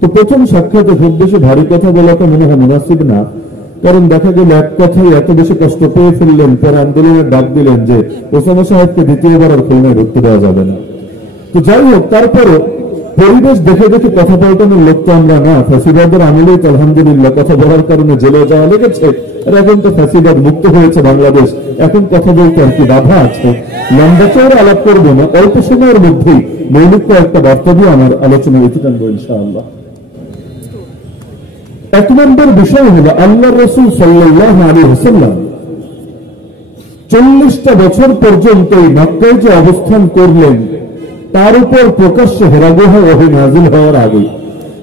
তো প্রথম সাক্ষাতে খুব বেশি ভারী কথা বলাটা মনে হয় মুনাসিব না, কারণ দেখা গেল এক কথাই এত বেশি কষ্ট পেয়ে ফেললেন, পরে আন্দোলনের ডাক দিলেন যে ওসামা সাহেবকে দ্বিতীয়বার আর খুলনায় ঢুকতে দেওয়া যাবে না। তো যাই হোক, তারপরও পরিবেশ দেখে দেখে কথা পাল্টানোর লোক তো আমরা না। ফ্যাসিবাদের আমলেই তো আলহামদুলিল্লাহ কথা বলার কারণে জেলে যাওয়া লেগেছে, আর এখন তো ফ্যাসিবাদ মুক্ত হয়েছে বাংলাদেশ, এখন কথা বলতে আর কি বাধা আছে। লম্বা চৌড়া আলাপ করবো না, অল্প সময়ের মধ্যেই মৌলিক কয়েকটা বার্তা দিয়ে আমার আলোচনা এতে টানবো ইনশাআল্লাহ। এক নম্বর বিষয় হলো আল্লাহ রাসূল সাল্লাল্লাহু আলাইহি ওয়াসাল্লাম 40টা বছর পর্যন্ত এই মক্কায় যে অবস্থান করলেন, তার উপর প্রকাশ্যে হেরা গুহা ওহী নাযিল হওয়ার আগে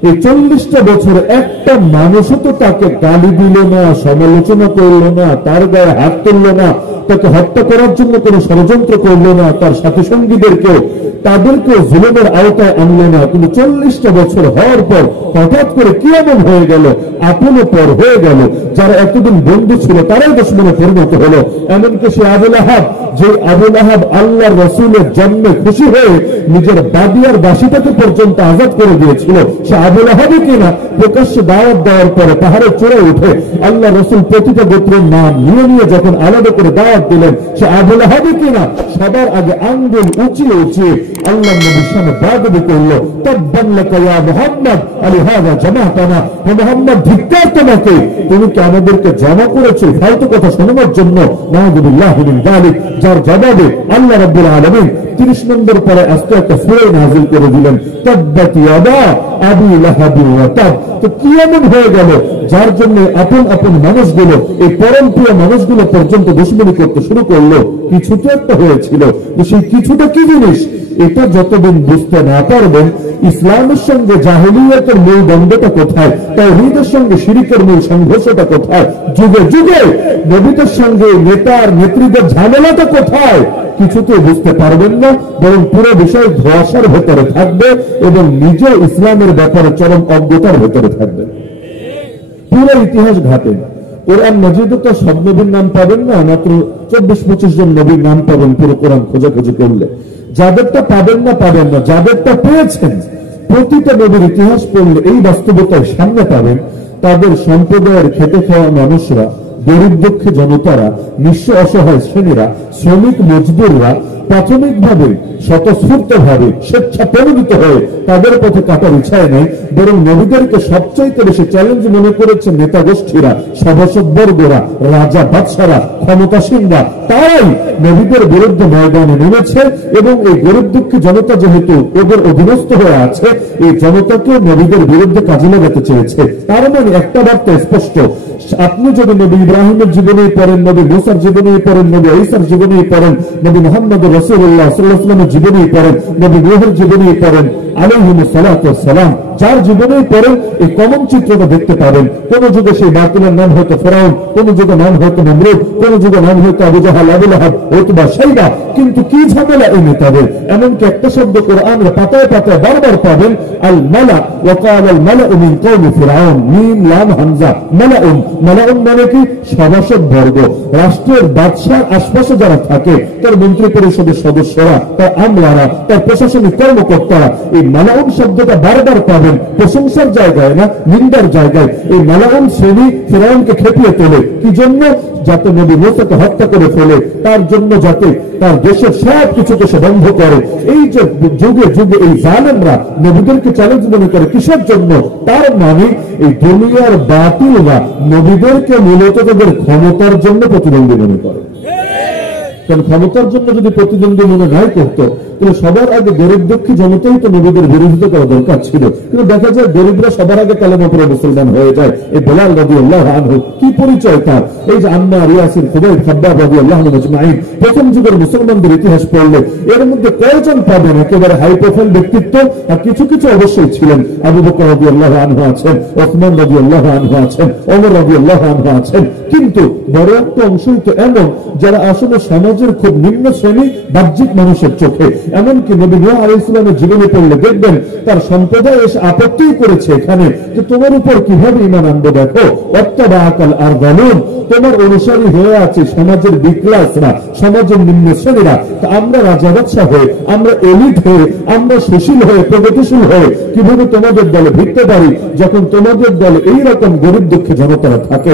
এই 40টা বছর একটা মানুষও তো তাকে গালি দিল না, সমালোচনা করল না, তার গায়ে হাত তুলল না, তাকে হত্যা করার জন্য কোন ষড়যন্ত্র করল না, তার সাথী সঙ্গীদেরকেও তাদেরকেও জুলুমের আওতায় আনলো না। কিন্তু 40টা বছর হওয়ার পর হঠাৎ করে কি এমন হয়ে গেল, আপনও পর হয়ে গেল, যারা এতদিন বন্ধু ছিল তারাই দুশমনে পরিণত হলো। এমনকি সে আবুল আহাব, যে আবুল আহাব আল্লাহ রসুলের জন্মে খুশি হয়ে নিজের বাদিয়ার বাসীটাকে পর্যন্ত আজাদ করে দিয়েছিল, সে আবুল আহাবই কিনা প্রকাশ্যে দাওয়াত দেওয়ার পরে পাহাড়ের চূড়ায় উঠে আল্লাহ রসুল প্রতিটা গোত্রের নাম নিয়ে নিয়ে যখন আলাদা করে দাওয়াত দিলেন, সে আবুল আহাবই কিনা সবার আগে আঙ্গুল উঁচিয়ে উঁচিয়ে আল্লাহ নবীর সামনে বাদবি করল, তাব্বান লাকা ইয়া মুহাম্মদ আলিহাযা জামাতানা, হে মুহাম্মদ ধিক্কার তোমাকে, তুমি কি আমাদেরকে জমা করেছো ফালতু কথা শোনানোর জন্য? নাউযুবিল্লাহি মিন যালিক। যার জবাবে আল্লাহ রাব্বুল আলামিন 30 নম্বর পরে আস্তে একটা সূরা নাযিল করে দিলেন, তাব্বাত ইয়াদা আবি লাহাবি ওয়া তাব। তো কি এমন হয়ে গেল যার জন্য আপন আপন মানুষগুলো, এই পরম প্রিয় মানুষগুলো পর্যন্ত দুশমনি করতে শুরু করলো? কিছু তো একটা হয়েছিল, সেই কিছুটা কি জিনিস এটা যতদিন বুঝতে না পারবেন, ইসলামের সঙ্গে জাহেলিয়াতের মূল দ্বন্দ্বটা কোথায়, তাওহীদের সঙ্গে শিরকের মূল সংঘর্ষটা কোথায়, যুগে যুগে নবীদের সঙ্গে নেতার নেত্রীদের ঝামেলাটা কোথায়, কিছুতে বুঝতে পারবেন না, বরং পুরো বিষয় ধোঁয়াশার ভেতরে থাকবে এবং নিজে ইসলামের ব্যাপারে চরম অজ্ঞতার ভেতরে থাকবে। পুরো ইতিহাস ঘাটে কোরআন মাজিদে তো সব নবীর নাম পাবেন না, মাত্র 24-25 জন নবীর নাম পাবেন পুরো কোরআন খোঁজাখুঁজি করলে। যাদেরটা পাবেন না, যাদেরটা পেয়েছেন, প্রতিটা নবীর ইতিহাস পড়লে এই বাস্তবতার সামনে পাবেন, তাদের সম্প্রদায়ের খেটে খাওয়া মানুষরা, গরিব দুঃখী জনতারা, নিঃস্ব অসহায় শ্রেণীরা, শ্রমিক মজদুররা প্রাথমিকভাবে স্বতঃস্ফূর্তভাবে স্বেচ্ছা প্রণোদিত হয়ে তাদের পথে কাটার ইচ্ছায় নেই, বরং নবীদেরকে সবচাইতে বেশি চ্যালেঞ্জ মনে করেছে নেতা গোষ্ঠীরা, সভাসদবর্গরা, রাজা বাদশারা, ক্ষমতাসীনরা, তারাই নবীদের বিরুদ্ধে ময়দানে নেমেছে। এবং এই গরিব দুঃখী জনতা যেহেতু ওদের অধীনস্থ হয়ে আছে, এই জনতাকে নবীদের বিরুদ্ধে কাজে লাগাতে চেয়েছে। তার মানে একটা বার্তা স্পষ্ট, আপনি যদি নবী ইব্রাহিমের জীবনেই পড়েন, নবী মুসার জীবনেই পড়েন, নবী ঈসার জীবনেই পড়েন, নবী মুহাম্মদ রাসূলুল্লাহ সাল্লাল্লাহু আলাইহি ওয়াসাল্লামের জীবনেই পড়েন, নবী নূহের জীবনেই পড়েন, আলাইহিস সালাতু ওয়াস সালাম, যার জীবনেই পড়েন এই কমন চিত্রটা দেখতে পাবেন। কোন যুগে সেই বাতিলের নাম হয়তো ফেরাউন, কোন যুগে নাম হয়তো নমরুদ, কোন যুগে নাম হয়তো আবু জাহাল, আবু লাহাব, উতবা, শাইবা, কিন্তু কি ঝামেলা এই নেতাদের। এমনকি একটা শব্দ কোরআনের পাতায় পাতায় বারবার পাবেন, আল মালা, ওয়া ক্বালা আল মালাউ মিন কওমি ফিরআউন, মিম লাম হামজা, মালাউন। মালাউন মানে কি? সভাসদ বর্গ, রাষ্ট্রের বাদশার আশপাশে যারা থাকে, তার মন্ত্রী পরিষদের সদস্যরা, তার আমলারা, তার প্রশাসনিক কর্মকর্তারা। এই মালাউন শব্দটা বারবার পাবেন, প্রশংসার জায়গায় না, নিন্দার জায়গায়। এই মালাউন শ্রেণী ফিরআউনকে খেপিয়ে তোলে, কি জন্য? যাতে নবী মূসাকে হত্যা করে ফেলে, তার জন্য যাতে তার দেশের সব কিছুকে সে বন্ধ করে। এই যে যুগে যুগে এই জালেমরা নবীদেরকে চ্যালেঞ্জ মনে করে, কিসের জন্য? তার মানে এই দুনিয়ার বাতিলরা নবীদেরকে মূলত তাদের ক্ষমতার জন্য প্রতিদ্বন্দ্বী মনে করে। কারণ ক্ষমতার জন্য যদি প্রতিদ্বন্দ্বী মনে নাই করতো, তাহলে সবার আগে গরিব দুঃখী জনতাই তো নবীদের বিরোধিতা করা দরকার ছিল। কিন্তু দেখা যায় গরিবরা সবার আগে কালেমা পড়ে মুসলমান হয়ে যায়। এই বেলাল রাদিয়াল্লাহু আনহু কি পরিচয় তার! এই যে আম্মার, ইয়াসির, খুবাইব, খাব্বাব রাদিয়াল্লাহু আজমাইন, প্রথম যুগের মুসলমানদের ইতিহাস পড়লে এর মধ্যে কয়জন পাবেন একেবারে হাই প্রোফাইল ব্যক্তিত্ব? আর কিছু কিছু অবশ্যই ছিলেন। আবু বকর রাদিয়াল্লাহু আনহু আছেন, ওসমান রাদিয়াল্লাহু আনহু আছেন, ওমর রাদিয়াল্লাহু আনহু আছেন। কিন্তু বড় একটা অংশই তো এমন যারা আসলে সমাজের খুব নিম্ন শ্রেণী, বাহ্যিক মানুষের চোখে। এমনকি নবী নূহ আলাইহিস সালামের জীবনে পড়লে দেখবেন তার সম্প্রদায় এসে আপত্তি করেছে এখানে যে তোমার উপর কিভাবে ঈমান আনবো, দেখো ওয়াত্তাবাআকাল আরযালুন, তোমার অনুসারী হয়ে আছে সমাজের বিক্লাসরা, সমাজের নিম্ন শ্রেণীরা। আমরা রাজা বাদশাহ হয়ে, আমরা এলিট হয়ে, আমরা সুশীল হয়ে, প্রগতিশীল হয়ে কিভাবে তোমাদের দলে ভিড়তে পারি যখন তোমাদের দলে এইরকম গরিব দুঃখী জনতারা থাকে?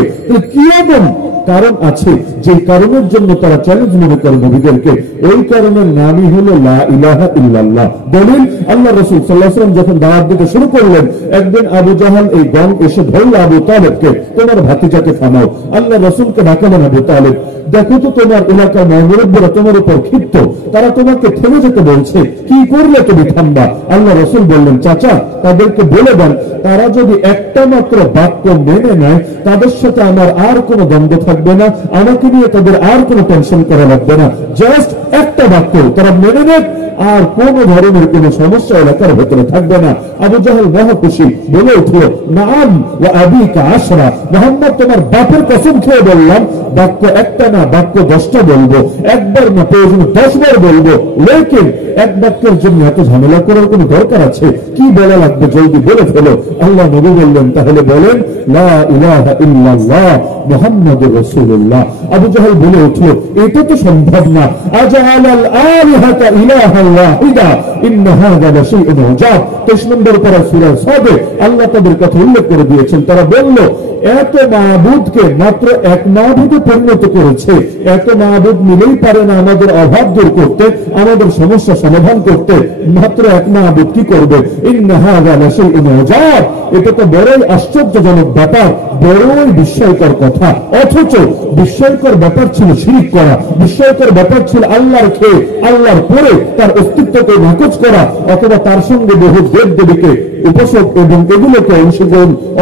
কি এমন কারণ আছে যে কারণের জন্য তারা চ্যালেঞ্জ মনে করে নবীদেরকে? এই কারণের নামই হলো লা ইলাহা ইল্লাল্লাহ। দলিল, আল্লাহ রাসূল সাল্লাল্লাহু আলাইহি ওয়াসাল্লাম যখন দাওয়াত দিতে শুরু করলেন, একদিন আবু জাহাল এই গং এসে ধরল আবু তালেবকে, তোমার ভাতিজাকে থামাও। আল্লাহ রাসূলকে ডাকালেন, আবু তালেব দেখো তো তোমার এলাকার মুরব্বীরা তোমার উপর ক্ষিপ্ত, তারা তোমাকে থেমে যেতে বলছে, কি করলে তুমি থামবা? আল্লাহ রাসূল বললেন, চাচা তাদেরকে বলে দেন তারা যদি একটা মাত্র বাক্য মেনে নেয় তাদের সাথে আমার আর কোনো দ্বন্দ্ব থাকবে না, আমাকে নিয়ে তাদের আর কোনো টেনশন করা লাগবে না। জাস্ট একটা বাক্য তারা মেনে নেয়, আর কোন ধরনের কোন সমস্যা এলাকার ভেতরে থাকবে না। আবু জাহেল মহা খুশি, বলে উঠল, নাম ওয়া আবিকা আশরা, মুহাম্মদ তোমার বাপের কসম খেয়ে বললাম, বাক্য একটা না বাক্য 10টা বলবো, একবার না প্রয়োজন 10 বার বলবো, লেকিন এক বাক্যের জন্য এত ঝামেলা করার কোন দরকার আছে? কি বলা লাগবে জলদি বলে ফেলো। আল্লাহ নবী বললেন, তাহলে বলেন লা ইলাহা ইল্লাল্লাহ মুহাম্মাদুর রাসূলুল্লাহ। আবু জাহেল বলে উঠল, এটা তো সম্ভব না, আজআলাল আলিহাতা ইলাহান ওয়াহিদা ইন্না হাযা লাশাইউন উজাব। 23 নম্বর পারা সূরা সাদে আল্লাহ তাদের কথা উল্লেখ করে দিয়েছেন। তারা বলল, এত মাবুদকে মাত্র এক মাবুদে পরিণত করেছে, এত মাবুদ মিলেই পারে না আমাদের অভাব দূর করতে, আমাদের সমস্যা সমাধান করতে, মাত্র এক মাবুদ কি করবে? ইন্না হাযা লাশাইউন উজাব। এটা তো বড়ই আশ্চর্যজনক ব্যাপার, বড়ই বিস্ময়কর কথা। অথচ বিস্ময়কর ব্যাপার ছিল শিরক করা, বিস্ময়কর ব্যাপার ছিল আল্লাহর খেয়ে আল্লাহর পরে তার অস্তিত্বকে নাকচ করা, অথবা তার সঙ্গে বহু দেব দেবীকে উপাসক এবং এগুলোকে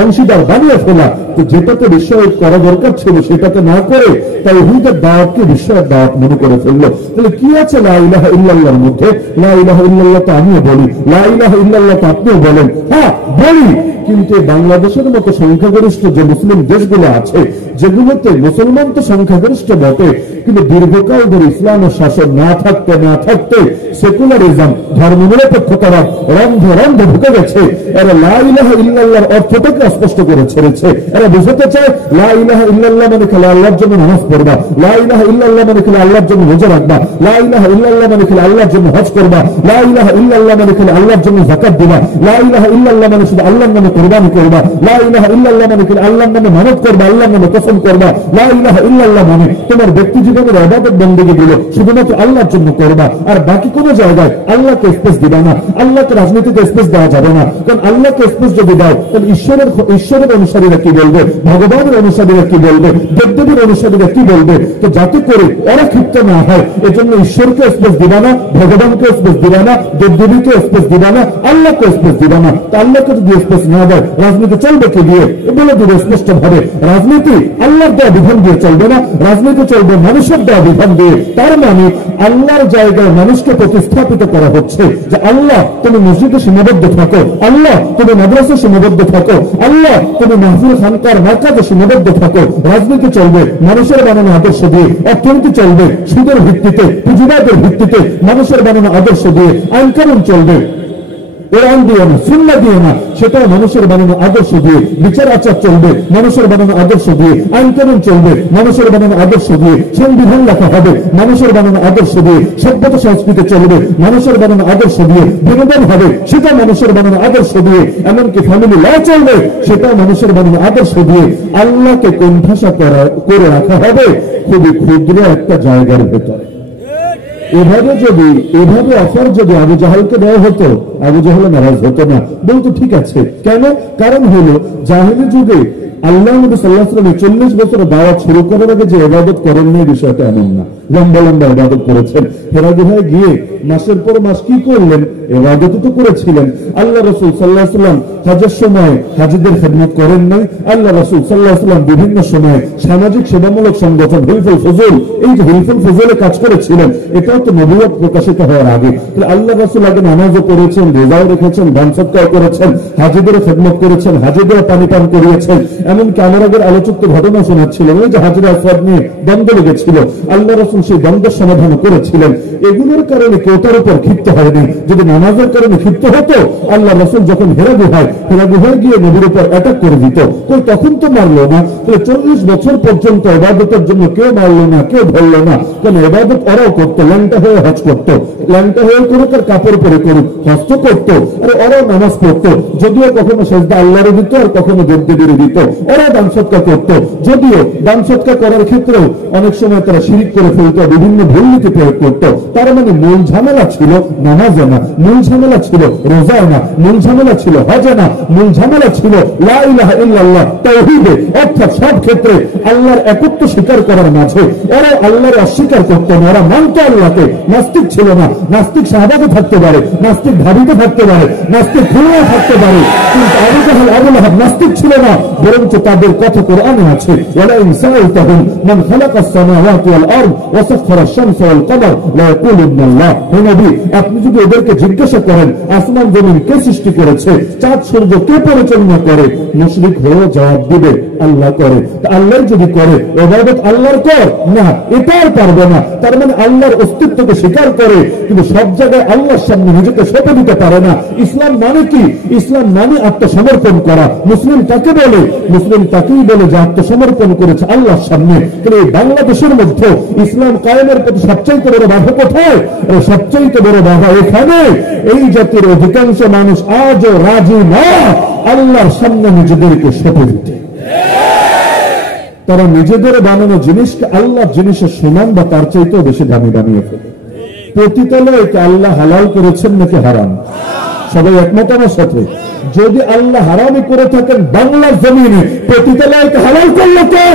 অংশীদার বানিয়ে ফেলা। তো যেটাতে বিস্ময় করা দরকার ছিল সেটাতে না করে তাওহীদের দাওয়াতকে বিস্ময়ের দাওয়াত মনে করে ফেললো। তাহলে কি আছে লা ইলাহা ইল্লাল্লাহর মধ্যে? লা ইলাহা ইল্লাল্লাহ তো আমিও বলি, লা ইলাহা ইল্লাল্লাহ তো আপনিও বলেন, হ্যাঁ বলি, কিন্তু বাংলাদেশের মতো সংখ্যাগরিষ্ঠ যে মুসলিম দেশগুলো আছে, যেগুলোতে মুসলমান তো সংখ্যাগরিষ্ঠ বটে, কিন্তু দীর্ঘকাল ধরে ইসলামের শাসন না থাকতে সেকুলারিজম, ধর্মনিরপেক্ষতাবাদ রন্ধে রন্ধে ঢুকে গেছে। এরা লা ইলাহা ইল্লাল্লাহর অর্থটাকে স্পষ্ট করে ছেড়েছে। এরা বুঝতে চায় লা ইলাহা ইল্লাল্লাহ মানে খালি আল্লাহর জন্য নামাজ পড়বা, লা ইলাহা ইল্লাল্লাহ মানে খালি আল্লাহর জন্য রোজা রাখবা, লা ইলাহা ইল্লাল্লাহ মানে খালি আল্লাহর জন্য হজ করবা, লা ইলাহা ইল্লাল্লাহ মানে খালি আল্লাহর জন্য যাকাত দিবা, লা ইলাহা ইল্লাল্লাহ মানে শুধু আল্লাহর নামে কুরবানি করবা, লা ইলাহা ইল্লাল্লাহ মানে খালি আল্লাহর নামে মানত করবা, আল্লাহর নামে কসম করবা, লা ইলাহা ইল্লাল্লাহ মানে তোমার ব্যক্তি জীবনের ইবাদত বندگی গুলো শুধুমাত্র আল্লাহর জন্য করবা, আর বাকি কোন জায়গায় আল্লাহকে স্পেস দিবা না। আল্লাহকে রাজনীতিতে স্পেস দেওয়া যাবে না, কারণ আল্লাহকে স্পেস যদি দাও তাহলে ঈশ্বরের অনুসারীরা কি বলবে, ভগবানের অনুসারীরা কি বলবে, দেবদেবীর অনুসারীরা কি বলবে? তো যাতে করে ওরা ক্ষিপ্ত না হয় এজন্য ঈশ্বরকে স্পেস দিবা না, ভগবানকে স্পেস দিবা না, দেবদেবীকে স্পেস দিবা না, আল্লাহকে স্পেস দিবা না। তা আল্লাহকে যদি স্পেস না দেয় রাজনীতি চলবে কি দিয়ে? বলে দিবে স্পষ্ট ভাবে, রাজনীতি আল্লাহর দেওয়া বিধান দিয়ে চলবে না, রাজনীতি চলবে মানুষের দেওয়া বিধান দিয়ে। তার মানে আল্লাহর জায়গায় মানুষকে প্রতিস্থাপিত করা হচ্ছে যে আল্লাহ তুমি মসজিদে সীমাবদ্ধ থাকো, আল্লাহ তুমি মাদ্রাসা সীমাবদ্ধ থাকো, আল্লাহ তুমি মাহফিল খানকার মার্কাজে সীমাবদ্ধ থাকো। রাজনীতি চলবে মানুষের বানানো আদর্শ দিয়ে, অর্থনীতি চলবে সুদের ভিত্তিতে, পুঁজিবাদের ভিত্তিতে, মানুষের বানানো আদর্শ দিয়ে, আইন কানুন চলবে কোরআন দিয়ে না, সুন্নাহ দিয়ে না, সেটাও মানুষের বানানো আদর্শ দিয়ে। বিচার আচার চলবে মানুষের বানানো আদর্শ দিয়ে, আইন কানুন চলবে মানুষের বানানো আদর্শ দিয়ে, সংবিধান লেখা হবে মানুষের বানানো আদর্শ দিয়ে, সভ্যতা সংস্কৃতি চলবে মানুষের বানানো আদর্শ দিয়ে, বিনোদন হবে সেটা মানুষের বানানো আদর্শ দিয়ে, এমনকি ফ্যামিলি ল চলবে সেটাও মানুষের বানানো আদর্শ দিয়ে। আল্লাহকে কোণঠাসা করে রাখা হবে খুবই ক্ষুদ্র একটা জায়গার ভেতরে। এভাবে অফার যদি আবু জাহেলকে দেওয়া হতো, আবু জাহেল নারাজ হতো না, বলতো ঠিক আছে। কেন? কারণ হলো জাহেলি যুগে আল্লাহ নবী সাল্লাল্লাহু আলাইহি ওয়াসাল্লাম 40 বছর দাওয়াত শুরু করার আগে যে ইবাদত করেন না বিষয়টা এমন না, লম্বা লম্বা ইবাদত করেছেন। হেরা গুহায় গিয়ে মাসের পর মাস কি করলেন? ইবাদত তো করেছিলেন। আল্লাহ রাসূল সাল্লাল্লাহু আলাইহি ওয়াসাল্লাম হজের সময় হাজীদের খেদমত করেন নাই। আল্লাহ রাসূল সাল্লাল্লাহু আলাইহি ওয়াসাল্লাম বিভিন্ন সময় সামাজিক সেবামূলক সংগঠন হিলফুল ফুজুল, এই যে হিলফুল ফুজুলে কাজ করেছিলেন, এটাও তো নবুয়ত প্রকাশিত হওয়ার আগে। তাহলে আল্লাহ রাসূল আগে নামাজও পড়েছেন, রোজাও রেখেছেন, দান সদকাও করেছেন, হাজীদের খেদমত করেছেন, হাজীদের পানি পান করিয়েছেন। এমনকি আমার আগের আলোচিত ঘটনা শোনাচ্ছিলেন, ওই যে হাজরা আসওয়াদ নিয়ে দ্বন্দ্ব লেগেছিল। আল্লাহ রাসূল রাসূল সেই দ্বন্দ্বের সমাধান করেছিলেন। এগুলোর কারণে কেউ তার উপর ক্ষিপ্ত হয়নি। যদি নামাজের কারণে ক্ষিপ্ত হতো, আল্লাহ রাসূল যখন হেরা গুহায় গিয়ে নবীর উপর অ্যাটাক করে দিত, কই তখন তো মারলো না। 40 বছর পর্যন্ত ইবাদতের জন্য কেউ মারলো না, কেউ ধরলো না। কেন? ইবাদত ওরাও করতো, ল্যাংটা হয়ে হজ করতো, ল্যাংটা হয়ে করুক আর কাপড় পরে করুক, হজ তো করতো। আরে ওরাও নামাজ পড়তো, যদিও কখনো সেজদা আল্লাহরে দিত আর কখনো দেবদেবীরে দিত। ওরাও দান সদকা করতো, যদিও দান সদকা করার ক্ষেত্রেও অনেক সময় তারা শিরিক করে ফেলতো, বিভিন্ন ভুল নীতি প্রয়োগ করতো। তার মানে মূল ঝামেলা ছিল নামাজে না, মূল ঝামেলা ছিল রোজায় না, মূল ঝামেলা ছিল হজে না, মূল ঝামেলা ছিল লা ইলাহা ইল্লাল্লাহ তাওহীদে, অর্থাৎ সব ক্ষেত্রে আল্লাহর একত্ব স্বীকার করার মাঝে। ওরা আল্লাহর অস্বীকার করতো না, ওরা মানতো আল্লাহকে। নাস্তিক ছিল না। নাস্তিক শাহবাগে থাকতে পারে, নাস্তিক ধাবিতে থাকতে পারে, নাস্তিক খুলনায় থাকতে পারে, কিন্তু আবু জাহেল আবু লাহাব নাস্তিক ছিল না, বরঞ্চ তাদের কথা কোরআনে আছে, ওয়ালা ইন সাআলতাহুম মান খালাকাস সামাওয়াতি ওয়াল আরদ ওয়া সাখখারাশ শামসা ওয়াল কমর লা ইয়াকুলুন্না আল্লাহ। হে নবী, আপনি যদি ওদেরকে জিজ্ঞাসা করেন আসমান জমিন কে সৃষ্টি করেছে, চাঁদ সূর্য কে পরিচালনা করে, মুশরিক হয়ে জবাব দিবে আল্লাহ করে। তা আল্লাহ যদি করে, ইবাদত আল্লাহর কর না, এটা আর পারবে না। তার মানে আল্লাহর অস্তিত্বকে স্বীকার করে, কিন্তু সব জায়গায় আল্লাহর সামনে নিজেকে সঁপে দিতে পারে না। ইসলাম মানে কি? ইসলাম মানে আত্মসমর্পণ করা। মুসলিম তাকে বলে, মুসলিম তাকেই বলে যে আত্মসমর্পণ করেছে আল্লাহর সামনে। কিন্তু এই বাংলাদেশের মধ্যে ইসলাম কায়েমের প্রতি সবচাইতে বড় বাধা কোথায়? সবচাইতে বড় বাধা এখানে, এই জাতির অধিকাংশ মানুষ আজও রাজি না আল্লাহর সামনে নিজেদেরকে সঁপে দিতে। তারা নিজেদের বানানো জিনিসকে আল্লাহর জিনিসের সমান বা তার চাইতেও বেশি দামি বানিয়ে ফেলে। পতিতালয়কে আল্লাহ হালাল করেছেন নাকি হারাম? সবাই একমত আমার সাথে? যদি আল্লাহ হারামই করে থাকেন বাংলার জমিনে, পতিতালয়কে হালাল করলো কে?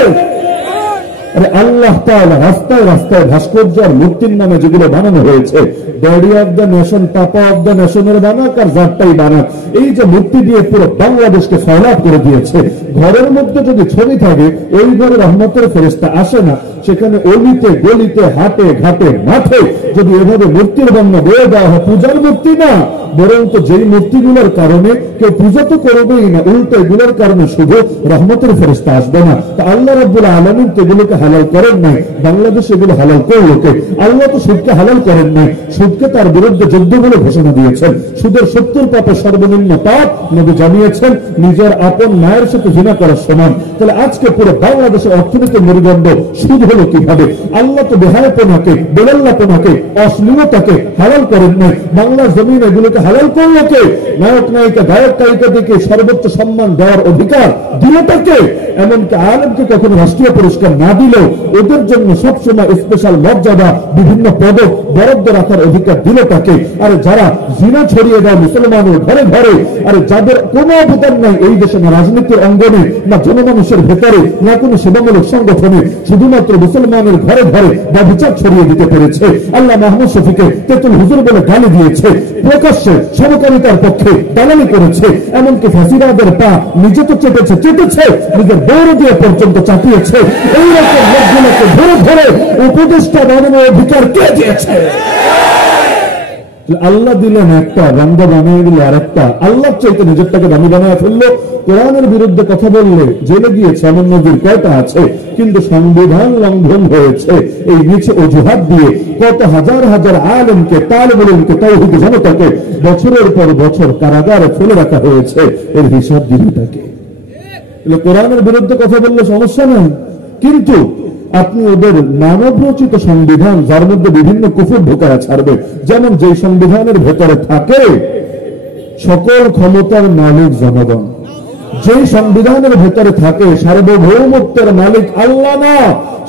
আরে আল্লাহ তাআলা রাস্তায় রাস্তায় ভাস্কর্য আর মূর্তির নামে যেগুলো বানানো হয়েছে, daddy of the nation, papa of the নেশনের বানাক আর জাতটাই বানাক, এই যে মূর্তি দিয়ে পুরো বাংলাদেশকে ফয়লাভ করে দিয়েছে। ঘরের মধ্যে যদি ছবি থাকে, ওই ঘরে রহমতের ফেরেশতা আসে না। সেখানে অলিতে গলিতে হাটে ঘাটে মাঠে যদি এভাবে মূর্তির বর্ণনা বয়ে দেওয়া হয়, পূজার মূর্তি না, বরঞ্চ যেই মূর্তিগুলোর কারণে কেউ পূজা তো করবেই না, উল্টো এগুলোর কারণে শুধু রহমতের ফেরেশতা আসবে না। তা আল্লাহ রাব্বুল আলামিন তো এগুলোকে হালাল করেন নাই, বাংলাদেশ এগুলো হালাল করলো কে? আল্লাহ তো সুদকে হালাল করেন নাই, সুদকে তার বিরুদ্ধে যুদ্ধ বলে ঘোষণা দিয়েছেন। সুদের 70 পাপের সর্বনিম্ন পাপ নবী জানিয়েছেন নিজের আপন মায়ের সাথে জিনা করার সমান। তাহলে আজকে পুরো বাংলাদেশের অর্থনীতির মেরুদণ্ড সুদ হলো কিভাবে? আল্লাহ তো বেহায়াপনাকে, বেলাল্লাপনাকে, অশ্লীলতাকে হালাল করেন নাই, বাংলার জমিন এগুলোকে হালাল করলো কে? নায়ক নায়িকা, গায়ক গায়িকাদেরকে সর্বোচ্চ সম্মান দেওয়ার অধিকার দিলটাকে, এমনকি আলেমকে কখনো রাষ্ট্রীয় পুরস্কার না দিলেও ওদের জন্য সবসময় স্পেশাল মর্যাদা, বিভিন্ন পদক বরাদ্দ রাখার অধিকার দিলটাকে। আর যারা জিনা ছড়িয়ে দেয় মুসলমানের ঘরে ঘরে, আর যাদের কোনো অবদান নাই এই দেশে, না রাজনীতির অঙ্গনে, না জনমানুষের ভেতরে, না কোনো সেবামূলক সংগঠনে, শুধুমাত্র মুসলমানের ঘরে ঘরে বা বিচার ছড়িয়ে দিতে পেরেছে। আল্লাহ মাহমুদ শফিকে তেতুল হুজুর বলে গালি দিয়েছে, প্রকাশ্যে সমকামিতার পক্ষে দালালি করেছে, এমনকি ফাঁসিরাদের পা নিজে তো চেটেছে, নিজের দৌড় দিয়ে পর্যন্ত চাপিয়েছে। এইরকম লোকগুলোকে ধরে ধরে উপদেষ্টা বানানোর অধিকার কে দিয়েছে? আল্লাহ দিলেন একটা, বান্দা বানিয়ে দিল আরেকটা। আল্লাহ চাইতে নিজেরটাকে দামি বানিয়ে ফেললো। কোরআনের বিরুদ্ধে কথা বললে জেলে গিয়েছে এমন নজির কয়টা আছে? কিন্তু সংবিধান লঙ্ঘন হয়েছে এই নিচে অজুহাত দিয়ে কত হাজার হাজার আলেমকে, তালেবুল ইলমকে, তাওহীদ জনতাকে বছরের পর বছর কারাগারে ফেলে রাখা হয়েছে। এর হিসাব দিবে তাকে। কোরআনের বিরুদ্ধে কথা বললে সমস্যা নেই, কিন্তু আপনি ওদের মানব রচিত সংবিধান, যার মধ্যে বিভিন্ন কুফর ঢোকায়া ছাড়বে, যেমন যে সংবিধানের ভেতরে থাকে সকল ক্ষমতার মালিক জনগণ, যেই সংবিধানের ভেতরে থাকে সার্বভৌমত্বের মালিক আল্লাহ না,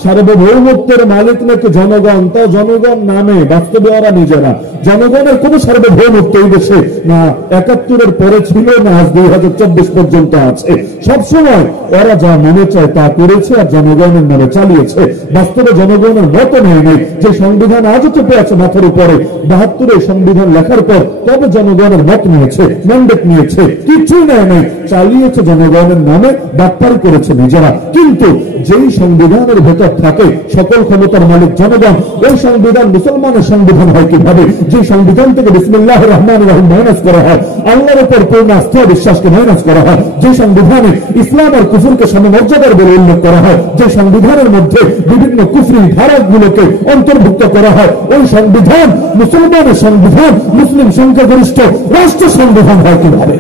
সার্বভৌমত্বের মালিক নাকি জনগণ, তা জনগণ নামে, বাস্তবে ওরা নিজেরা। জনগণের কোন সার্বভৌমত্ব এই দেশে না 71-এর পরে ছিল, না আজ 2024 পর্যন্ত আছে। সবসময় ওরা যা মনে চায় তা করেছে আর জনগণের নামে চালিয়েছে। বাস্তবে জনগণের মত নেই নেই। যে সংবিধান আজও চেপে আছে মাথার উপরে, 72-এ সংবিধান লেখার পর তবে জনগণের মত নিয়েছে, ম্যান্ডেট নিয়েছে, কিছুই নেয় নাই। চালিয়েছে জনগণের নামে, বাটপারি করেছে নিজেরা। কিন্তু যেই সংবিধানের ভেতর থাকে সকল ক্ষমতার মালিক জনগণ, ওই সংবিধান মুসলমানের সংবিধান হয় কিভাবে? যে সংবিধান থেকে বিসমিল্লাহির রহমানির রহিম মাইনাস করা হয়, আল্লাহর উপর পূর্ণ আস্থা বিশ্বাসকে মাইনাস করা হয়, যে সংবিধানে ইসলাম আর কুফরকে সমমর্যাদার বলে উল্লেখ করা হয়, যে সংবিধানের মধ্যে বিভিন্ন কুফরি ধারাগুলোকে অন্তর্ভুক্ত করা হয়, ওই সংবিধান মুসলমানের সংবিধান, মুসলিম সংখ্যাগরিষ্ঠ রাষ্ট্র সংবিধান হয় কিভাবে?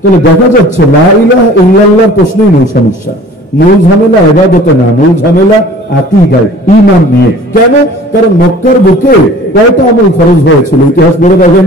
তাহলে দেখা যাচ্ছে লা ইলাহা ইল্লাল্লাহর প্রশ্নই মূল সমস্যা। মূল ঝামেলা ইবাদতে না, মূল ঝামেলা আকীদায়, ঈমান নিয়ে। কেন? কারণ মক্কার বুকে কয়টা আমল ফরজ হয়েছিল ইতিহাস বলে দেখেন।